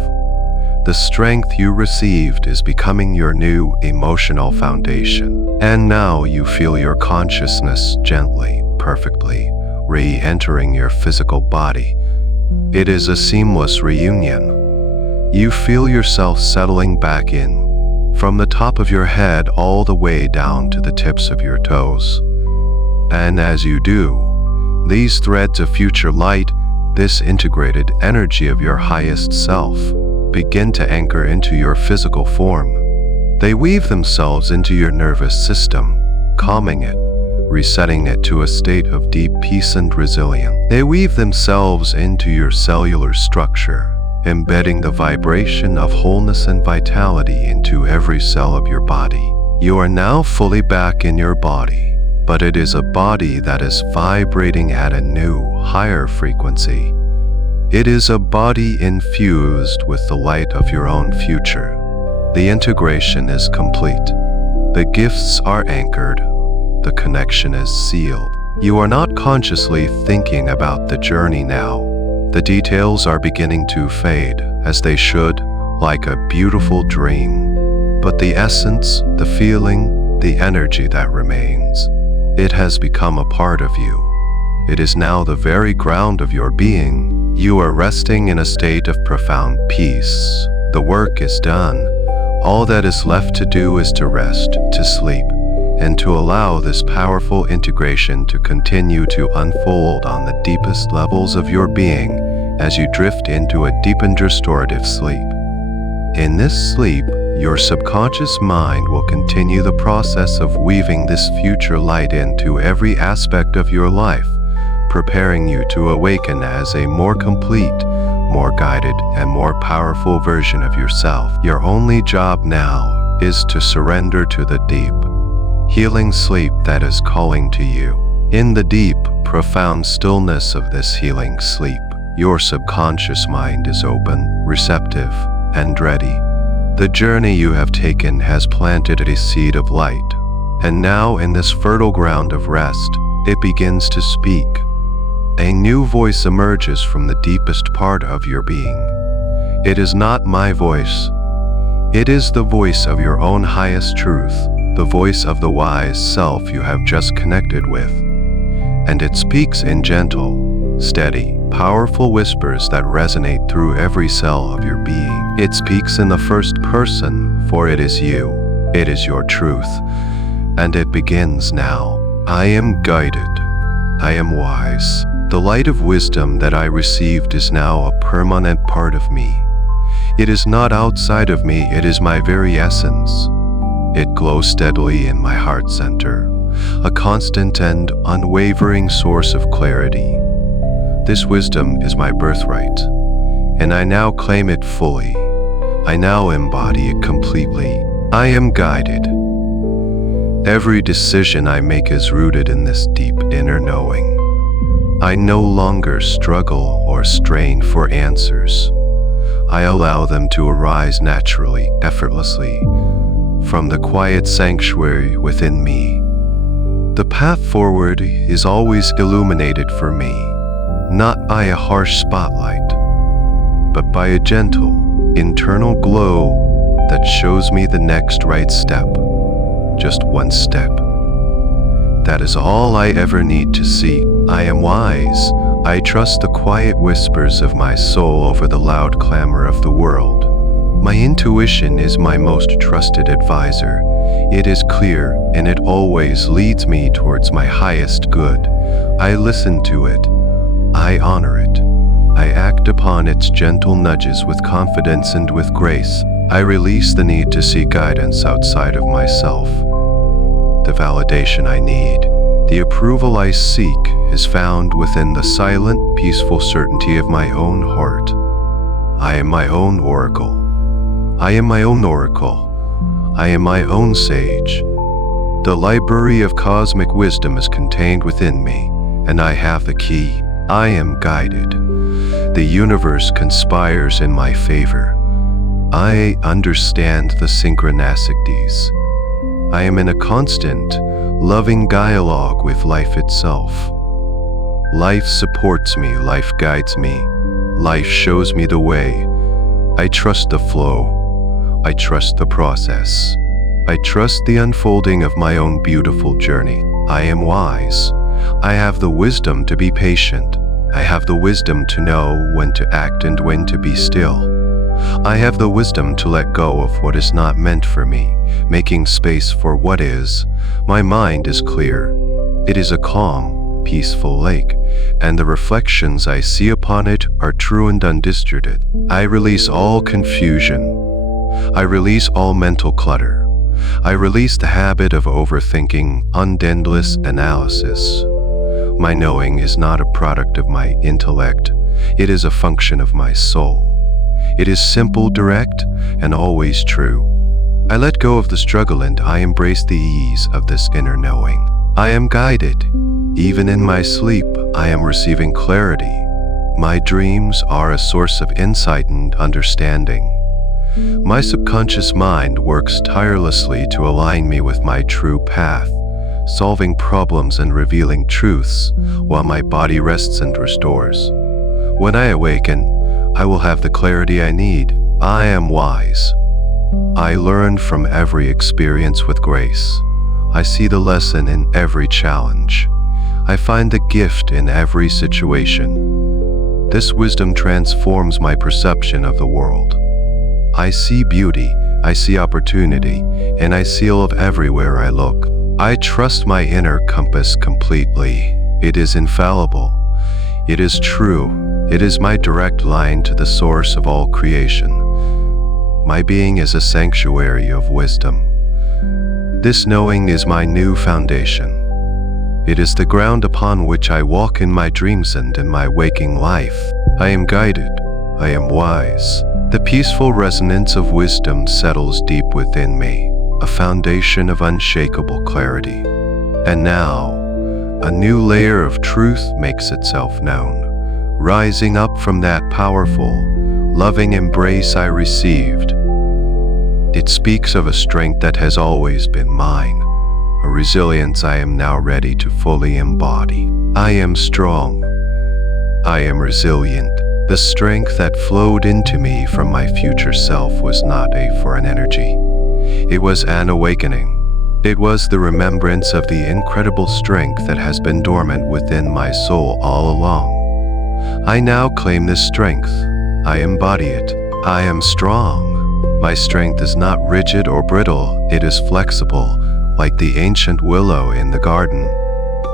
The strength you received is becoming your new emotional foundation. And now you feel your consciousness gently, perfectly, re-entering your physical body. It is a seamless reunion. You feel yourself settling back in, from the top of your head all the way down to the tips of your toes. And as you do, these threads of future light, this integrated energy of your highest self, begin to anchor into your physical form. They weave themselves into your nervous system, calming it, resetting it to a state of deep peace and resilience. They weave themselves into your cellular structure, embedding the vibration of wholeness and vitality into every cell of your body. You are now fully back in your body, but it is a body that is vibrating at a new, higher frequency. It is a body infused with the light of your own future. The integration is complete. The gifts are anchored. The connection is sealed. You are not consciously thinking about the journey now. The details are beginning to fade, as they should, like a beautiful dream. But the essence, the feeling, the energy that remains, it has become a part of you. It is now the very ground of your being. You are resting in a state of profound peace. The work is done. All that is left to do is to rest, to sleep, and to allow this powerful integration to continue to unfold on the deepest levels of your being as you drift into a deep and restorative sleep. In this sleep, your subconscious mind will continue the process of weaving this future light into every aspect of your life, preparing you to awaken as a more complete, more guided, and more powerful version of yourself. Your only job now is to surrender to the deep, healing sleep that is calling to you. In the deep, profound stillness of this healing sleep, your subconscious mind is open, receptive, and ready. The journey you have taken has planted a seed of light, and now in this fertile ground of rest, it begins to speak. A new voice emerges from the deepest part of your being. It is not my voice. It is the voice of your own highest truth, the voice of the wise self you have just connected with. And it speaks in gentle, steady, powerful whispers that resonate through every cell of your being. It speaks in the first person, for it is you. It is your truth. And it begins now. I am guided. I am wise. The light of wisdom that I received is now a permanent part of me. It is not outside of me, it is my very essence. It glows steadily in my heart center, a constant and unwavering source of clarity. This wisdom is my birthright, and I now claim it fully. I now embody it completely. I am guided. Every decision I make is rooted in this deep inner knowing. I no longer struggle or strain for answers. I allow them to arise naturally, effortlessly, from the quiet sanctuary within me. The path forward is always illuminated for me, not by a harsh spotlight, but by a gentle, internal glow that shows me the next right step, just one step. That is all I ever need to see. I am wise. I trust the quiet whispers of my soul over the loud clamor of the world. My intuition is my most trusted advisor. It is clear, and it always leads me towards my highest good. I listen to it. I honor it. I act upon its gentle nudges with confidence and with grace. I release the need to seek guidance outside of myself. The validation I need, the approval I seek, is found within the silent, peaceful certainty of my own heart. I am my own oracle. I am my own oracle. I am my own sage. The library of cosmic wisdom is contained within me, and I have the key. I am guided. The universe conspires in my favor. I understand the synchronicities. I am in a constant, loving dialogue with life itself. Life supports me, life guides me, life shows me the way. I trust the flow. I trust the process. I trust the unfolding of my own beautiful journey. I am wise. I have the wisdom to be patient. I have the wisdom to know when to act and when to be still. I have the wisdom to let go of what is not meant for me, making space for what is. My mind is clear. It is a calm, peaceful lake, and the reflections I see upon it are true and undistorted. I release all confusion. I release all mental clutter. I release the habit of overthinking, endless analysis. My knowing is not a product of my intellect. It is a function of my soul. It is simple, direct, and always true. I let go of the struggle and I embrace the ease of this inner knowing. I am guided. Even in my sleep, I am receiving clarity. My dreams are a source of insight and understanding. My subconscious mind works tirelessly to align me with my true path, solving problems and revealing truths, while my body rests and restores. When I awaken, I will have the clarity I need. I am wise. I learn from every experience with grace. I see the lesson in every challenge. I find the gift in every situation. This wisdom transforms my perception of the world. I see beauty, I see opportunity, and I see love everywhere I look. I trust my inner compass completely. It is infallible. It is true. It is my direct line to the source of all creation. My being is a sanctuary of wisdom. This knowing is my new foundation. It is the ground upon which I walk in my dreams and in my waking life. I am guided. I am wise. The peaceful resonance of wisdom settles deep within me, a foundation of unshakable clarity. And now, a new layer of truth makes itself known, rising up from that powerful, loving embrace I received. It speaks of a strength that has always been mine, a resilience I am now ready to fully embody. I am strong. I am resilient. The strength that flowed into me from my future self was not a foreign energy. It was an awakening. It was the remembrance of the incredible strength that has been dormant within my soul all along. I now claim this strength. I embody it. I am strong. My strength is not rigid or brittle. It is flexible, like the ancient willow in the garden.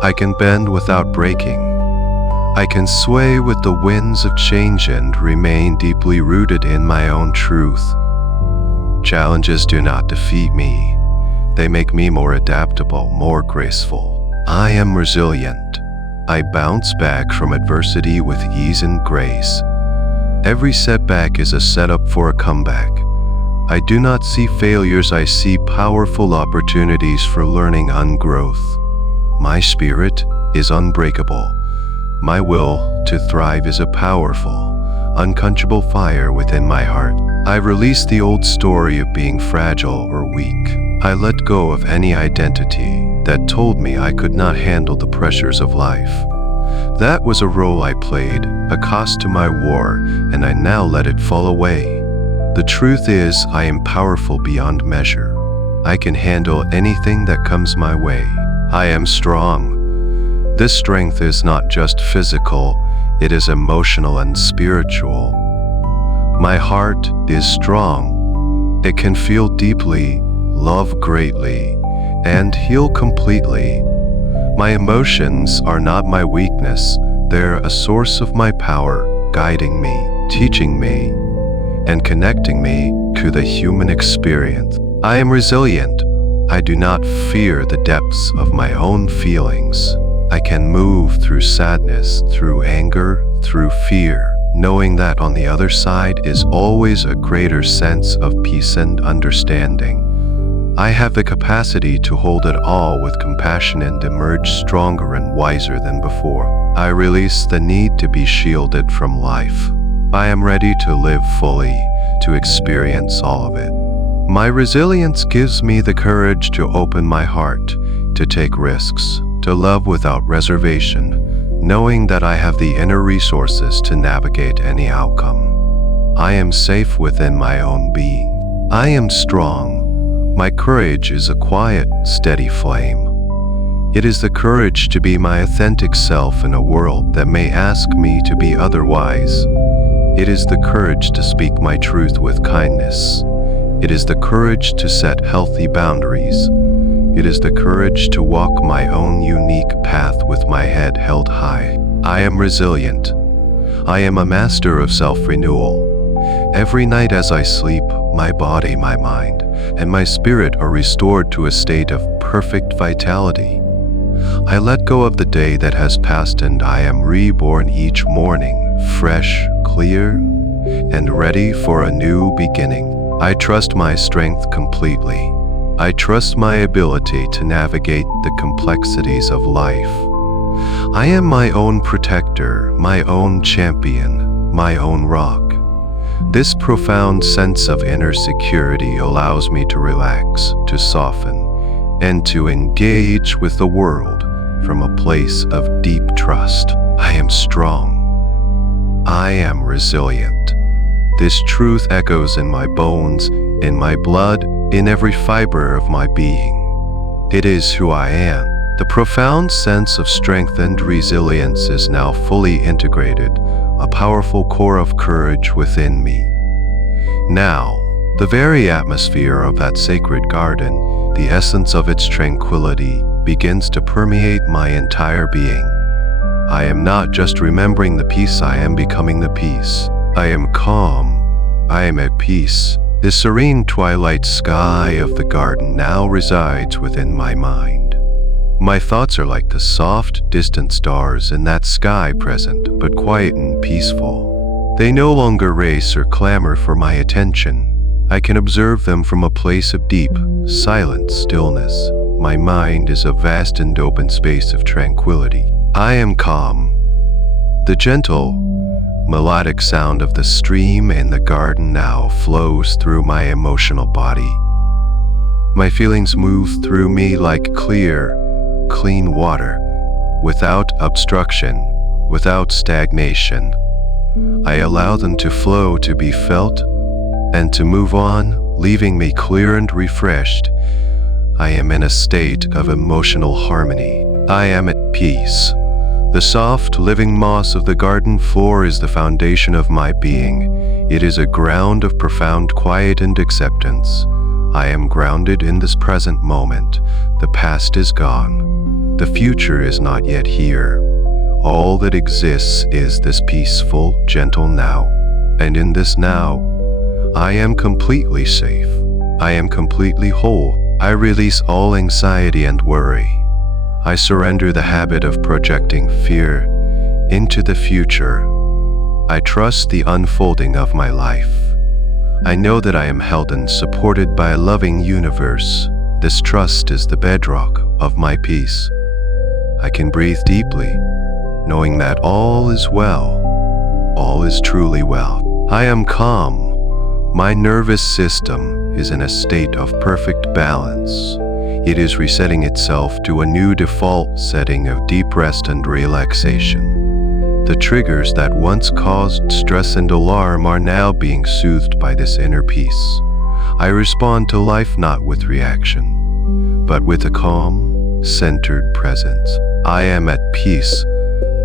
I can bend without breaking. I can sway with the winds of change and remain deeply rooted in my own truth. Challenges do not defeat me. They make me more adaptable, more graceful. I am resilient. I bounce back from adversity with ease and grace. Every setback is a setup for a comeback. I do not see failures, I see powerful opportunities for learning and growth. My spirit is unbreakable. My will to thrive is a powerful, unquenchable fire within my heart. I release the old story of being fragile or weak. I let go of any identity that told me I could not handle the pressures of life. That was a role I played, a cost to my war, and I now let it fall away. The truth is, I am powerful beyond measure. I can handle anything that comes my way. I am strong. This strength is not just physical, it is emotional and spiritual. My heart is strong. It can feel deeply, love greatly, and heal completely. My emotions are not my weakness, they're a source of my power, guiding me, teaching me, and connecting me to the human experience. I am resilient. I do not fear the depths of my own feelings. I can move through sadness, through anger, through fear, knowing that on the other side is always a greater sense of peace and understanding. I have the capacity to hold it all with compassion and emerge stronger and wiser than before. I release the need to be shielded from life. I am ready to live fully, to experience all of it. My resilience gives me the courage to open my heart, to take risks, to love without reservation, knowing that I have the inner resources to navigate any outcome. I am safe within my own being. I am strong. My courage is a quiet, steady flame. It is the courage to be my authentic self in a world that may ask me to be otherwise. It is the courage to speak my truth with kindness. It is the courage to set healthy boundaries. It is the courage to walk my own unique path with my head held high. I am resilient. I am a master of self-renewal. Every night as I sleep, my body, my mind, and my spirit are restored to a state of perfect vitality. I let go of the day that has passed and I am reborn each morning, fresh, clear, and ready for a new beginning. I trust my strength completely. I trust my ability to navigate the complexities of life. I am my own protector, my own champion, my own rock. This profound sense of inner security allows me to relax, to soften, and to engage with the world from a place of deep trust. I am strong. I am resilient. This truth echoes in my bones, in my blood, in every fiber of my being. It is who I am. The profound sense of strength and resilience is now fully integrated, a powerful core of courage within me. Now, the very atmosphere of that sacred garden, the essence of its tranquility, begins to permeate my entire being. I am not just remembering the peace, I am becoming the peace. I am calm. I am at peace. The serene twilight sky of the garden now resides within my mind. My thoughts are like the soft, distant stars in that sky, present but quiet and peaceful. They no longer race or clamor for my attention. I can observe them from a place of deep, silent stillness. My mind is a vast and open space of tranquility. I am calm. The gentle, melodic sound of the stream in the garden now flows through my emotional body. My feelings move through me like clear, clean water, without obstruction, without stagnation. I allow them to flow, to be felt, and to move on, leaving me clear and refreshed. I am in a state of emotional harmony. I am at peace. The soft, living moss of the garden floor is the foundation of my being. It is a ground of profound quiet and acceptance. I am grounded in this present moment. The past is gone. The future is not yet here. All that exists is this peaceful, gentle now. And in this now, I am completely safe. I am completely whole. I release all anxiety and worry. I surrender the habit of projecting fear into the future. I trust the unfolding of my life. I know that I am held and supported by a loving universe. This trust is the bedrock of my peace. I can breathe deeply, knowing that all is well. All is truly well. I am calm. My nervous system is in a state of perfect balance. It is resetting itself to a new default setting of deep rest and relaxation. The triggers that once caused stress and alarm are now being soothed by this inner peace. I respond to life not with reaction, but with a calm, centered presence. I am at peace.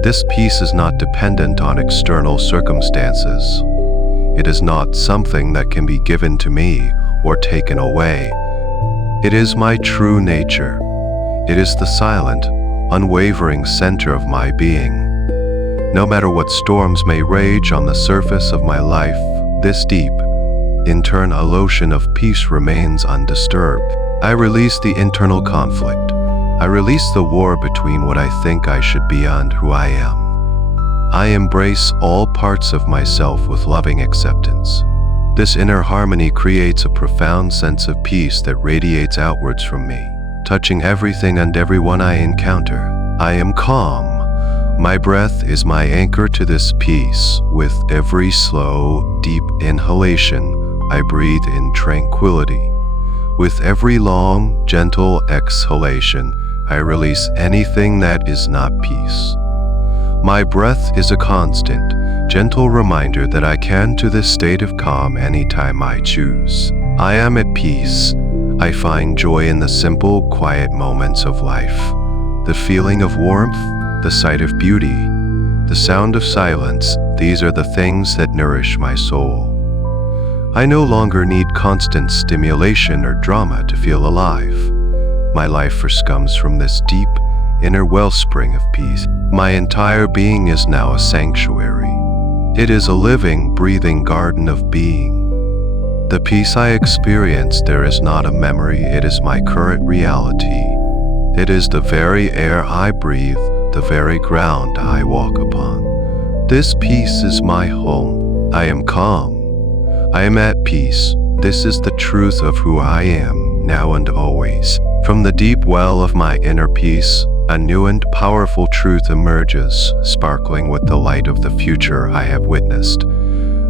This peace is not dependent on external circumstances. It is not something that can be given to me or taken away. It is my true nature. It is the silent, unwavering center of my being. No matter what storms may rage on the surface of my life, this deep, internal ocean of peace remains undisturbed. I release the internal conflict. I release the war between what I think I should be and who I am. I embrace all parts of myself with loving acceptance. This inner harmony creates a profound sense of peace that radiates outwards from me, touching everything and everyone I encounter. I am calm. My breath is my anchor to this peace. With every slow, deep inhalation, I breathe in tranquility. With every long, gentle exhalation, I release anything that is not peace. My breath is a constant, gentle reminder that I can to this state of calm anytime I choose. I am at peace. I find joy in the simple, quiet moments of life. The feeling of warmth, the sight of beauty, the sound of silence, these are the things that nourish my soul. I no longer need constant stimulation or drama to feel alive. My life force comes from this deep, inner wellspring of peace. My entire being is now a sanctuary. It is a living, breathing garden of being. The peace I experience there is not a memory, it is my current reality. It is the very air I breathe, the very ground I walk upon. This peace is my home. I am calm. I am at peace. This is the truth of who I am, now and always. From the deep well of my inner peace, a new and powerful truth emerges, sparkling with the light of the future I have witnessed.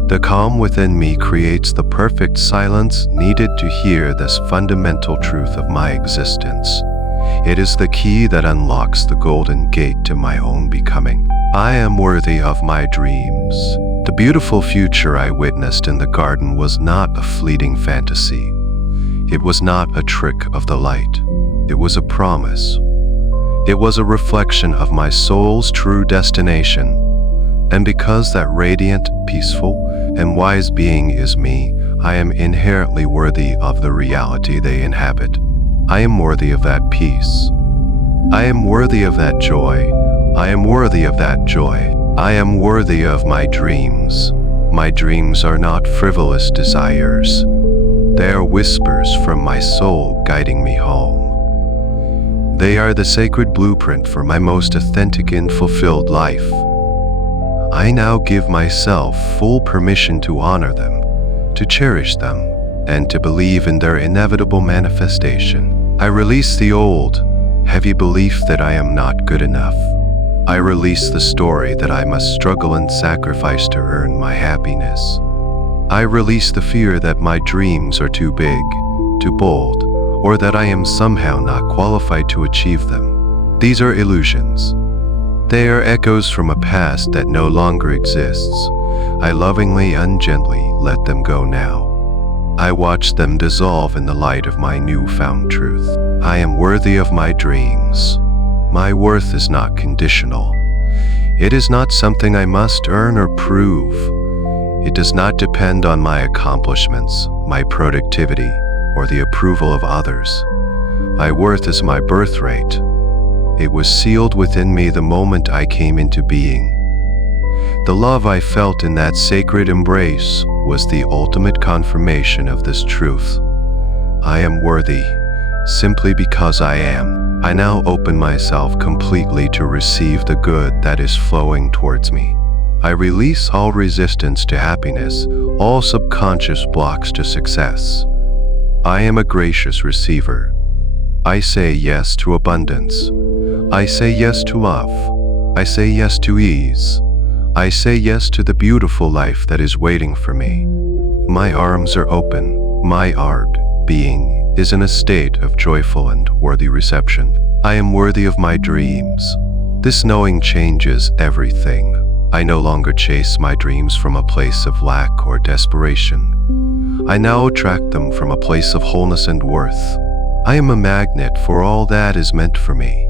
The calm within me creates the perfect silence needed to hear this fundamental truth of my existence. It is the key that unlocks the golden gate to my own becoming. I am worthy of my dreams. The beautiful future I witnessed in the garden was not a fleeting fantasy. It was not a trick of the light. It was a promise. It was a reflection of my soul's true destination. And because that radiant, peaceful, and wise being is me, I am inherently worthy of the reality they inhabit. I am worthy of that peace. I am worthy of that joy. I am worthy of that joy. I am worthy of my dreams. My dreams are not frivolous desires. They are whispers from my soul guiding me home. They are the sacred blueprint for my most authentic and fulfilled life. I now give myself full permission to honor them, to cherish them, and to believe in their inevitable manifestation. I release the old, heavy belief that I am not good enough. I release the story that I must struggle and sacrifice to earn my happiness. I release the fear that my dreams are too big, too bold, or that I am somehow not qualified to achieve them. These are illusions. They are echoes from a past that no longer exists. I lovingly and gently let them go now. I watch them dissolve in the light of my newfound truth. I am worthy of my dreams. My worth is not conditional. It is not something I must earn or prove. It does not depend on my accomplishments, my productivity, or the approval of others. My worth is my birthright. It was sealed within me the moment I came into being. The love I felt in that sacred embrace was the ultimate confirmation of this truth. I am worthy, simply because I am. I now open myself completely to receive the good that is flowing towards me. I release all resistance to happiness, all subconscious blocks to success. I am a gracious receiver. I say yes to abundance. I say yes to love. I say yes to ease. I say yes to the beautiful life that is waiting for me. My arms are open. My art, being, is in a state of joyful and worthy reception. I am worthy of my dreams. This knowing changes everything. I no longer chase my dreams from a place of lack or desperation. I now attract them from a place of wholeness and worth. I am a magnet for all that is meant for me.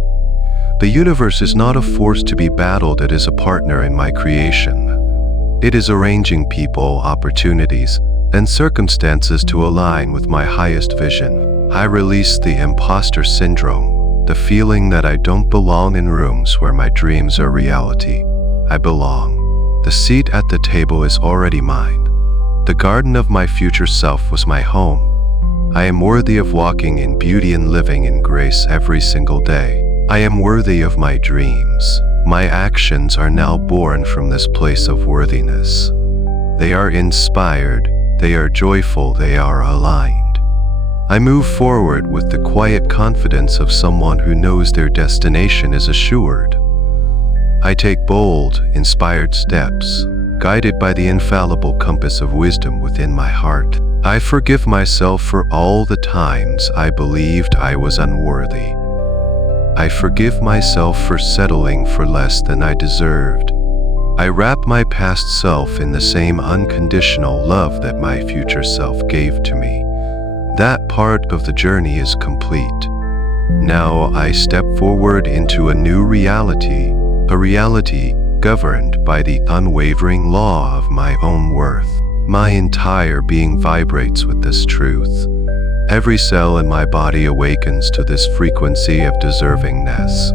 The universe is not a force to be battled, it is a partner in my creation. It is arranging people, opportunities, and circumstances to align with my highest vision. I release the imposter syndrome, the feeling that I don't belong in rooms where my dreams are reality. I belong. The seat at the table is already mine. The garden of my future self was my home. I am worthy of walking in beauty and living in grace every single day. I am worthy of my dreams. My actions are now born from this place of worthiness. They are inspired, they are joyful, they are aligned. I move forward with the quiet confidence of someone who knows their destination is assured. I take bold, inspired steps, guided by the infallible compass of wisdom within my heart. I forgive myself for all the times I believed I was unworthy. I forgive myself for settling for less than I deserved. I wrap my past self in the same unconditional love that my future self gave to me. That part of the journey is complete. Now I step forward into a new reality, a reality governed by the unwavering law of my own worth. My entire being vibrates with this truth. Every cell in my body awakens to this frequency of deservingness.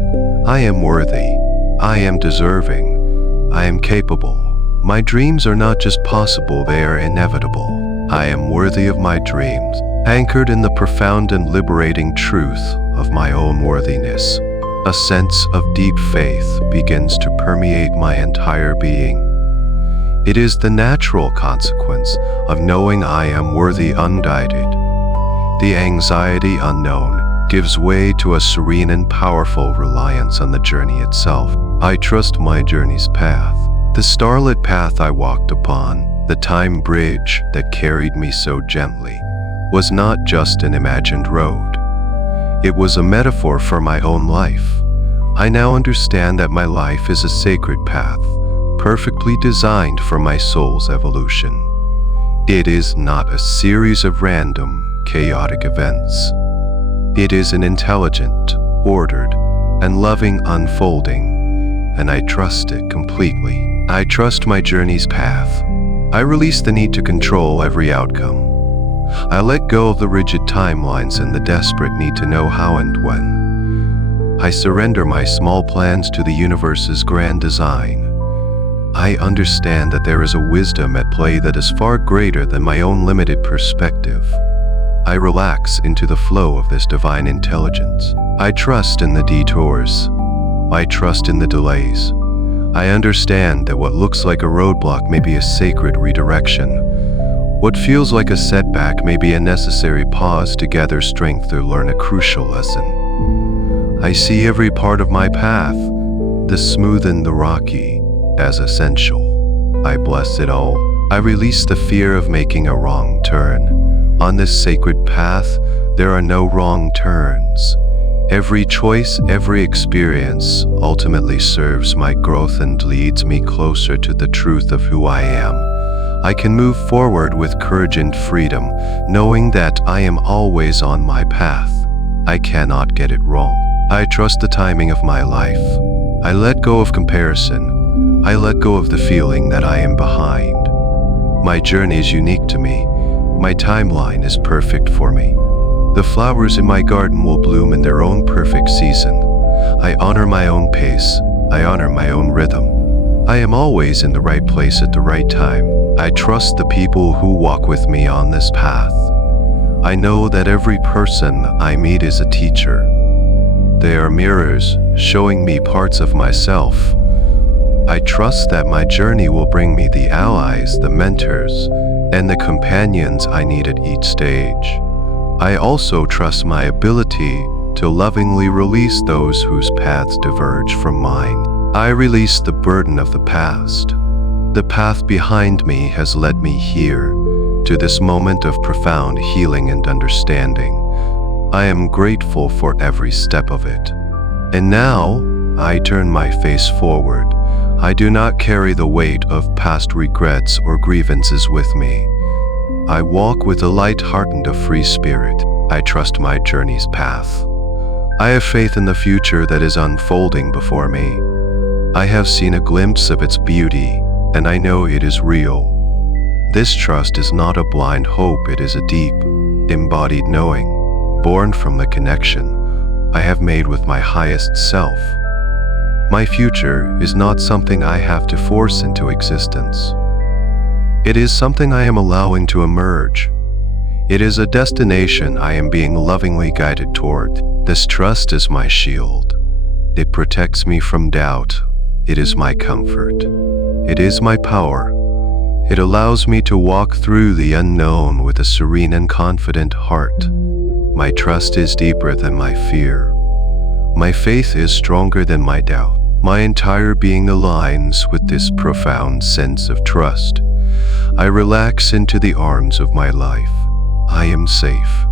I am worthy. I am deserving. I am capable. My dreams are not just possible, they are inevitable. I am worthy of my dreams, anchored in the profound and liberating truth of my own worthiness. A sense of deep faith begins to permeate my entire being. It is the natural consequence of knowing I am worthy unguided. The anxiety unknown gives way to a serene and powerful reliance on the journey itself. I trust my journey's path. The starlit path I walked upon, the time bridge that carried me so gently, was not just an imagined road. It was a metaphor for my own life. I now understand that my life is a sacred path, perfectly designed for my soul's evolution. It is not a series of random, chaotic events. It is an intelligent, ordered, and loving unfolding, and I trust it completely. I trust my journey's path. I release the need to control every outcome. I let go of the rigid timelines and the desperate need to know how and when. I surrender my small plans to the universe's grand design. I understand that there is a wisdom at play that is far greater than my own limited perspective. I relax into the flow of this divine intelligence. I trust in the detours. I trust in the delays. I understand that what looks like a roadblock may be a sacred redirection. What feels like a setback may be a necessary pause to gather strength or learn a crucial lesson. I see every part of my path, the smooth and the rocky, as essential. I bless it all. I release the fear of making a wrong turn. On this sacred path, there are no wrong turns. Every choice, every experience ultimately serves my growth and leads me closer to the truth of who I am. I can move forward with courage and freedom, knowing that I am always on my path. I cannot get it wrong. I trust the timing of my life. I let go of comparison. I let go of the feeling that I am behind. My journey is unique to me. My timeline is perfect for me. The flowers in my garden will bloom in their own perfect season. I honor my own pace. I honor my own rhythm. I am always in the right place at the right time. I trust the people who walk with me on this path. I know that every person I meet is a teacher. They are mirrors showing me parts of myself. I trust that my journey will bring me the allies, the mentors, and the companions I need at each stage. I also trust my ability to lovingly release those whose paths diverge from mine. I release the burden of the past. The path behind me has led me here, to this moment of profound healing and understanding. I am grateful for every step of it. And now, I turn my face forward. I do not carry the weight of past regrets or grievances with me. I walk with a light heart and a free spirit. I trust my journey's path. I have faith in the future that is unfolding before me. I have seen a glimpse of its beauty, and I know it is real. This trust is not a blind hope, it is a deep, embodied knowing, born from the connection I have made with my highest self. My future is not something I have to force into existence. It is something I am allowing to emerge. It is a destination I am being lovingly guided toward. This trust is my shield. It protects me from doubt. It is my comfort. It is my power. It allows me to walk through the unknown with a serene and confident heart. My trust is deeper than my fear. My faith is stronger than my doubt. My entire being aligns with this profound sense of trust. I relax into the arms of my life. I am safe.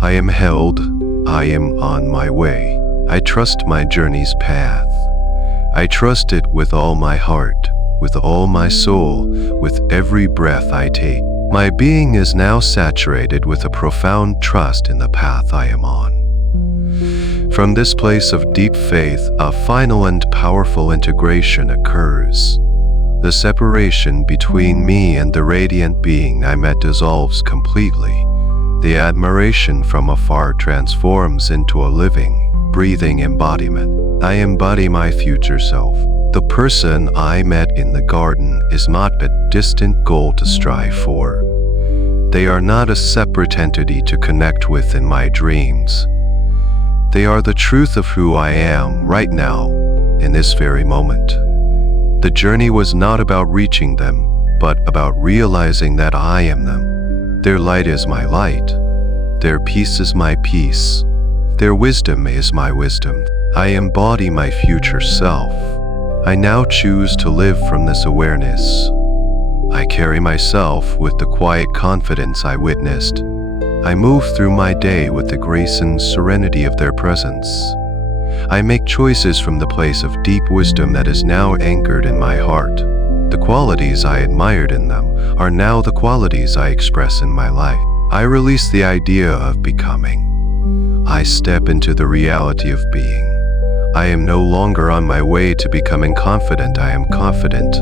I am held. I am on my way. I trust my journey's path. I trust it with all my heart, with all my soul, with every breath I take. My being is now saturated with a profound trust in the path I am on. From this place of deep faith, a final and powerful integration occurs. The separation between me and the radiant being I met dissolves completely. The admiration from afar transforms into a living, breathing embodiment. I embody my future self. The person I met in the garden is not a distant goal to strive for. They are not a separate entity to connect with in my dreams. They are the truth of who I am right now, in this very moment. The journey was not about reaching them, but about realizing that I am them. Their light is my light. Their peace is my peace. Their wisdom is my wisdom. I embody my future self. I now choose to live from this awareness. I carry myself with the quiet confidence I witnessed. I move through my day with the grace and serenity of their presence. I make choices from the place of deep wisdom that is now anchored in my heart. The qualities I admired in them are now the qualities I express in my life. I release the idea of becoming. I step into the reality of being. I am no longer on my way to becoming confident. I am confident.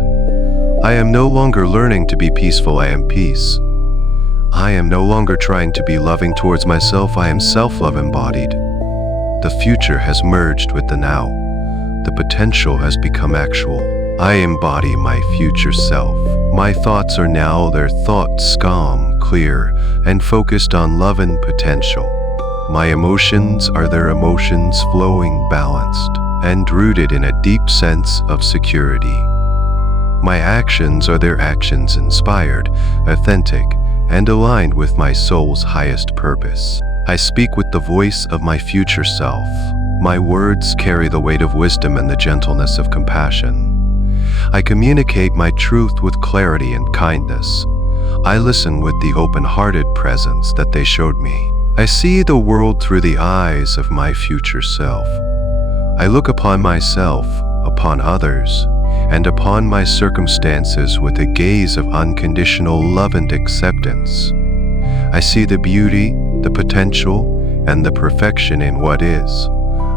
I am no longer learning to be peaceful. I am peace. I am no longer trying to be loving towards myself. I am self-love embodied. The future has merged with the now. The potential has become actual. I embody my future self. My thoughts are now their thoughts, calm, clear, and focused on love and potential. My emotions are their emotions, flowing, balanced, and rooted in a deep sense of security. My actions are their actions, inspired, authentic, and aligned with my soul's highest purpose. I speak with the voice of my future self. My words carry the weight of wisdom and the gentleness of compassion. I communicate my truth with clarity and kindness. I listen with the open-hearted presence that they showed me. I see the world through the eyes of my future self. I look upon myself, upon others, and upon my circumstances with a gaze of unconditional love and acceptance. I see the beauty, the potential, and the perfection in what is.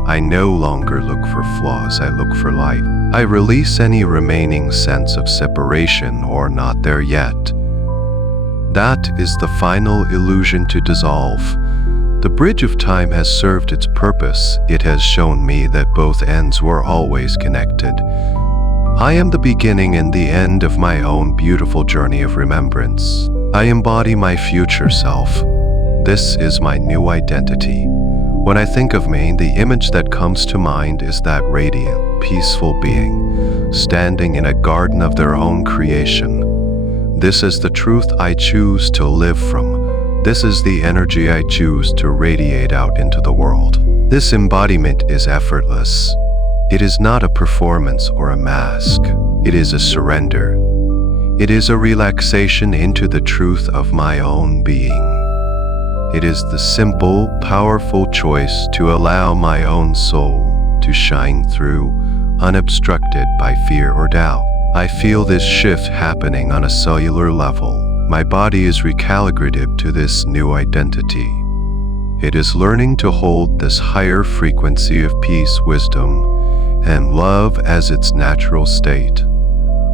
I no longer look for flaws, I look for light. I release any remaining sense of separation or not there yet. That is the final illusion to dissolve. The bridge of time has served its purpose. It has shown me that both ends were always connected. I am the beginning and the end of my own beautiful journey of remembrance. I embody my future self. This is my new identity. When I think of me, the image that comes to mind is that radiant, peaceful being, standing in a garden of their own creation. This is the truth I choose to live from. This is the energy I choose to radiate out into the world. This embodiment is effortless. It is not a performance or a mask. It is a surrender. It is a relaxation into the truth of my own being. It is the simple, powerful choice to allow my own soul to shine through, unobstructed by fear or doubt. I feel this shift happening on a cellular level. My body is recalibrated to this new identity. It is learning to hold this higher frequency of peace, wisdom, and love as its natural state.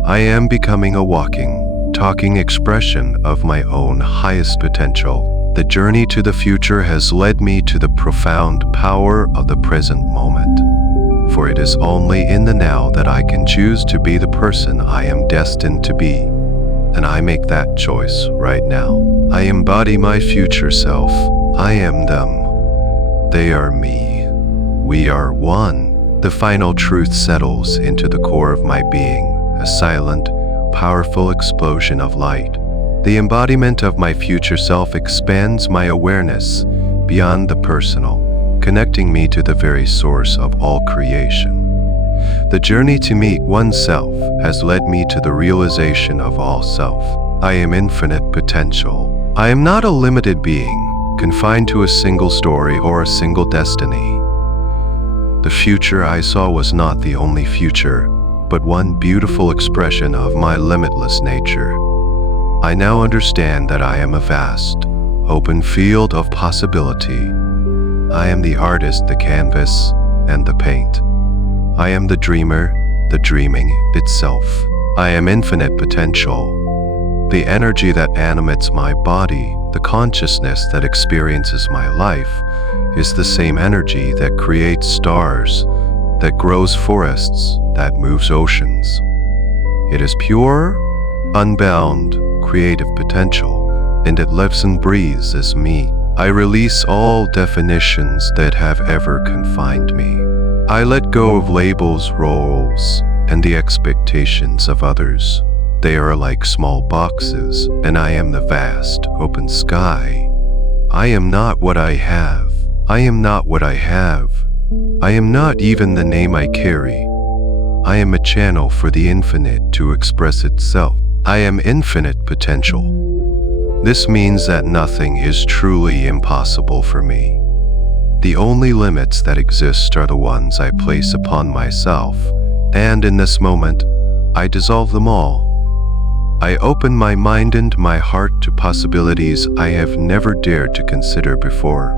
I am becoming a walking, talking expression of my own highest potential. The journey to the future has led me to the profound power of the present moment. For it is only in the now that I can choose to be the person I am destined to be. And I make that choice right now. I embody my future self. I am them. They are me. We are one. The final truth settles into the core of my being, a silent, powerful explosion of light. The embodiment of my future self expands my awareness beyond the personal, connecting me to the very source of all creation. The journey to meet oneself has led me to the realization of all self. I am infinite potential. I am not a limited being, confined to a single story or a single destiny. The future I saw was not the only future, but one beautiful expression of my limitless nature. I now understand that I am a vast, open field of possibility. I am the artist, the canvas, and the paint. I am the dreamer, the dreaming itself. I am infinite potential. The energy that animates my body, the consciousness that experiences my life, is the same energy that creates stars, that grows forests, that moves oceans. It is pure, unbound, creative potential, and it lives and breathes as me. I release all definitions that have ever confined me. I let go of labels, roles, and the expectations of others. They are like small boxes, and I am the vast, open sky. I am not what I have. I am not what I have. I am not even the name I carry. I am a channel for the infinite to express itself. I am infinite potential. This means that nothing is truly impossible for me. The only limits that exist are the ones I place upon myself, and in this moment, I dissolve them all. I open my mind and my heart to possibilities I have never dared to consider before.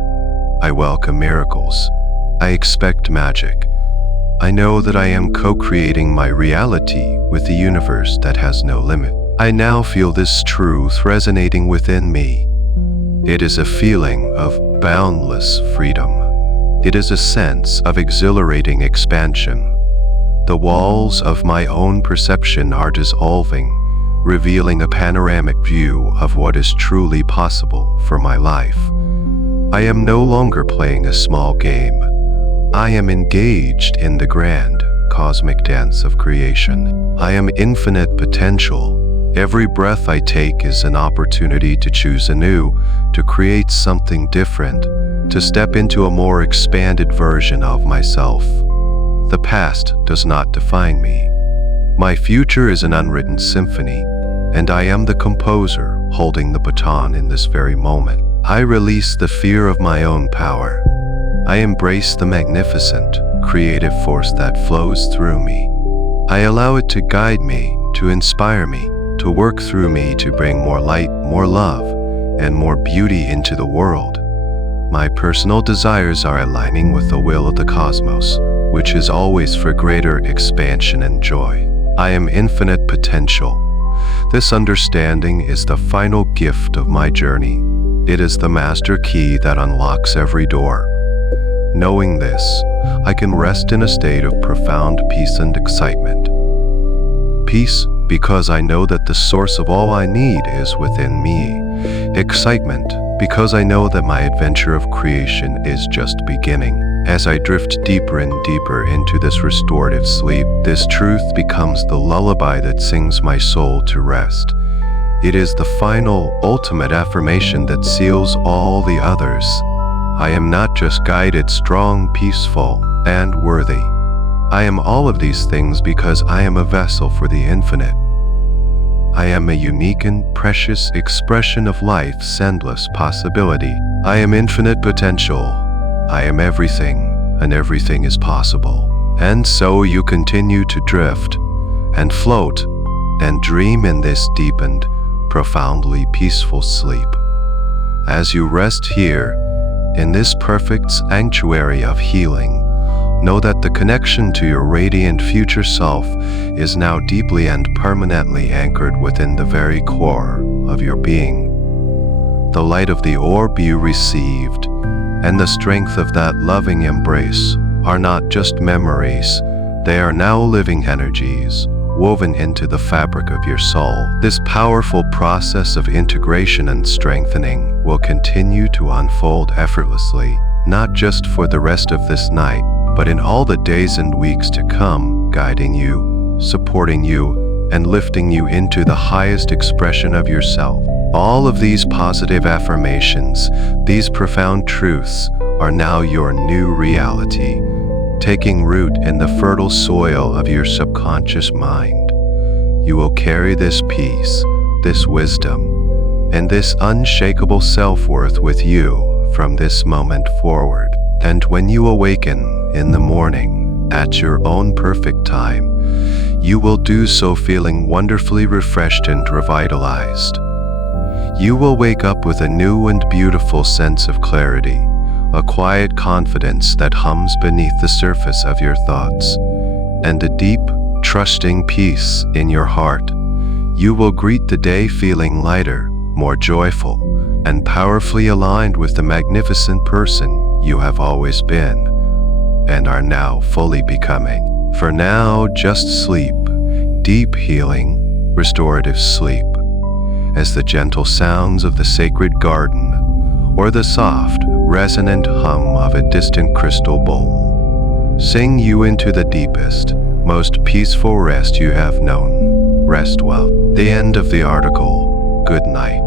I welcome miracles. I expect magic. I know that I am co-creating my reality with the universe that has no limit. I now feel this truth resonating within me. It is a feeling of boundless freedom. It is a sense of exhilarating expansion. The walls of my own perception are dissolving, revealing a panoramic view of what is truly possible for my life. I am no longer playing a small game. I am engaged in the grand, cosmic dance of creation. I am infinite potential. Every breath I take is an opportunity to choose anew, to create something different, to step into a more expanded version of myself. The past does not define me. My future is an unwritten symphony, and I am the composer holding the baton in this very moment. I release the fear of my own power. I embrace the magnificent, creative force that flows through me. I allow it to guide me, to inspire me, to work through me to bring more light, more love, and more beauty into the world. My personal desires are aligning with the will of the cosmos, which is always for greater expansion and joy. I am infinite potential. This understanding is the final gift of my journey. It is the master key that unlocks every door. Knowing this, I can rest in a state of profound peace and excitement. Peace, because I know that the source of all I need is within me. Excitement, because I know that my adventure of creation is just beginning. As I drift deeper and deeper into this restorative sleep, this truth becomes the lullaby that sings my soul to rest. It is the final, ultimate affirmation that seals all the others. I am not just guided, strong, peaceful, and worthy. I am all of these things because I am a vessel for the infinite. I am a unique and precious expression of life's endless possibility. I am infinite potential. I am everything, and everything is possible. And so you continue to drift, and float, and dream in this deepened, profoundly peaceful sleep. As you rest here, in this perfect sanctuary of healing, know that the connection to your radiant future self is now deeply and permanently anchored within the very core of your being. The light of the orb you received and the strength of that loving embrace are not just memories, they are now living energies woven into the fabric of your soul. This powerful process of integration and strengthening will continue to unfold effortlessly, not just for the rest of this night, but in all the days and weeks to come, guiding you, supporting you, and lifting you into the highest expression of yourself. All of these positive affirmations, these profound truths, are now your new reality, taking root in the fertile soil of your subconscious mind. You will carry this peace, this wisdom, and this unshakable self-worth with you from this moment forward. And when you awaken in the morning at your own perfect time, you will do so feeling wonderfully refreshed and revitalized. You will wake up with a new and beautiful sense of clarity, a quiet confidence that hums beneath the surface of your thoughts, and a deep, trusting peace in your heart. You will greet the day feeling lighter, more joyful, and powerfully aligned with the magnificent person you have always been and are now fully becoming. For now, just sleep, deep healing, restorative sleep, as the gentle sounds of the sacred garden or the soft, resonant hum of a distant crystal bowl sing you into the deepest, most peaceful rest you have known. Rest well. The end of the article. Good night.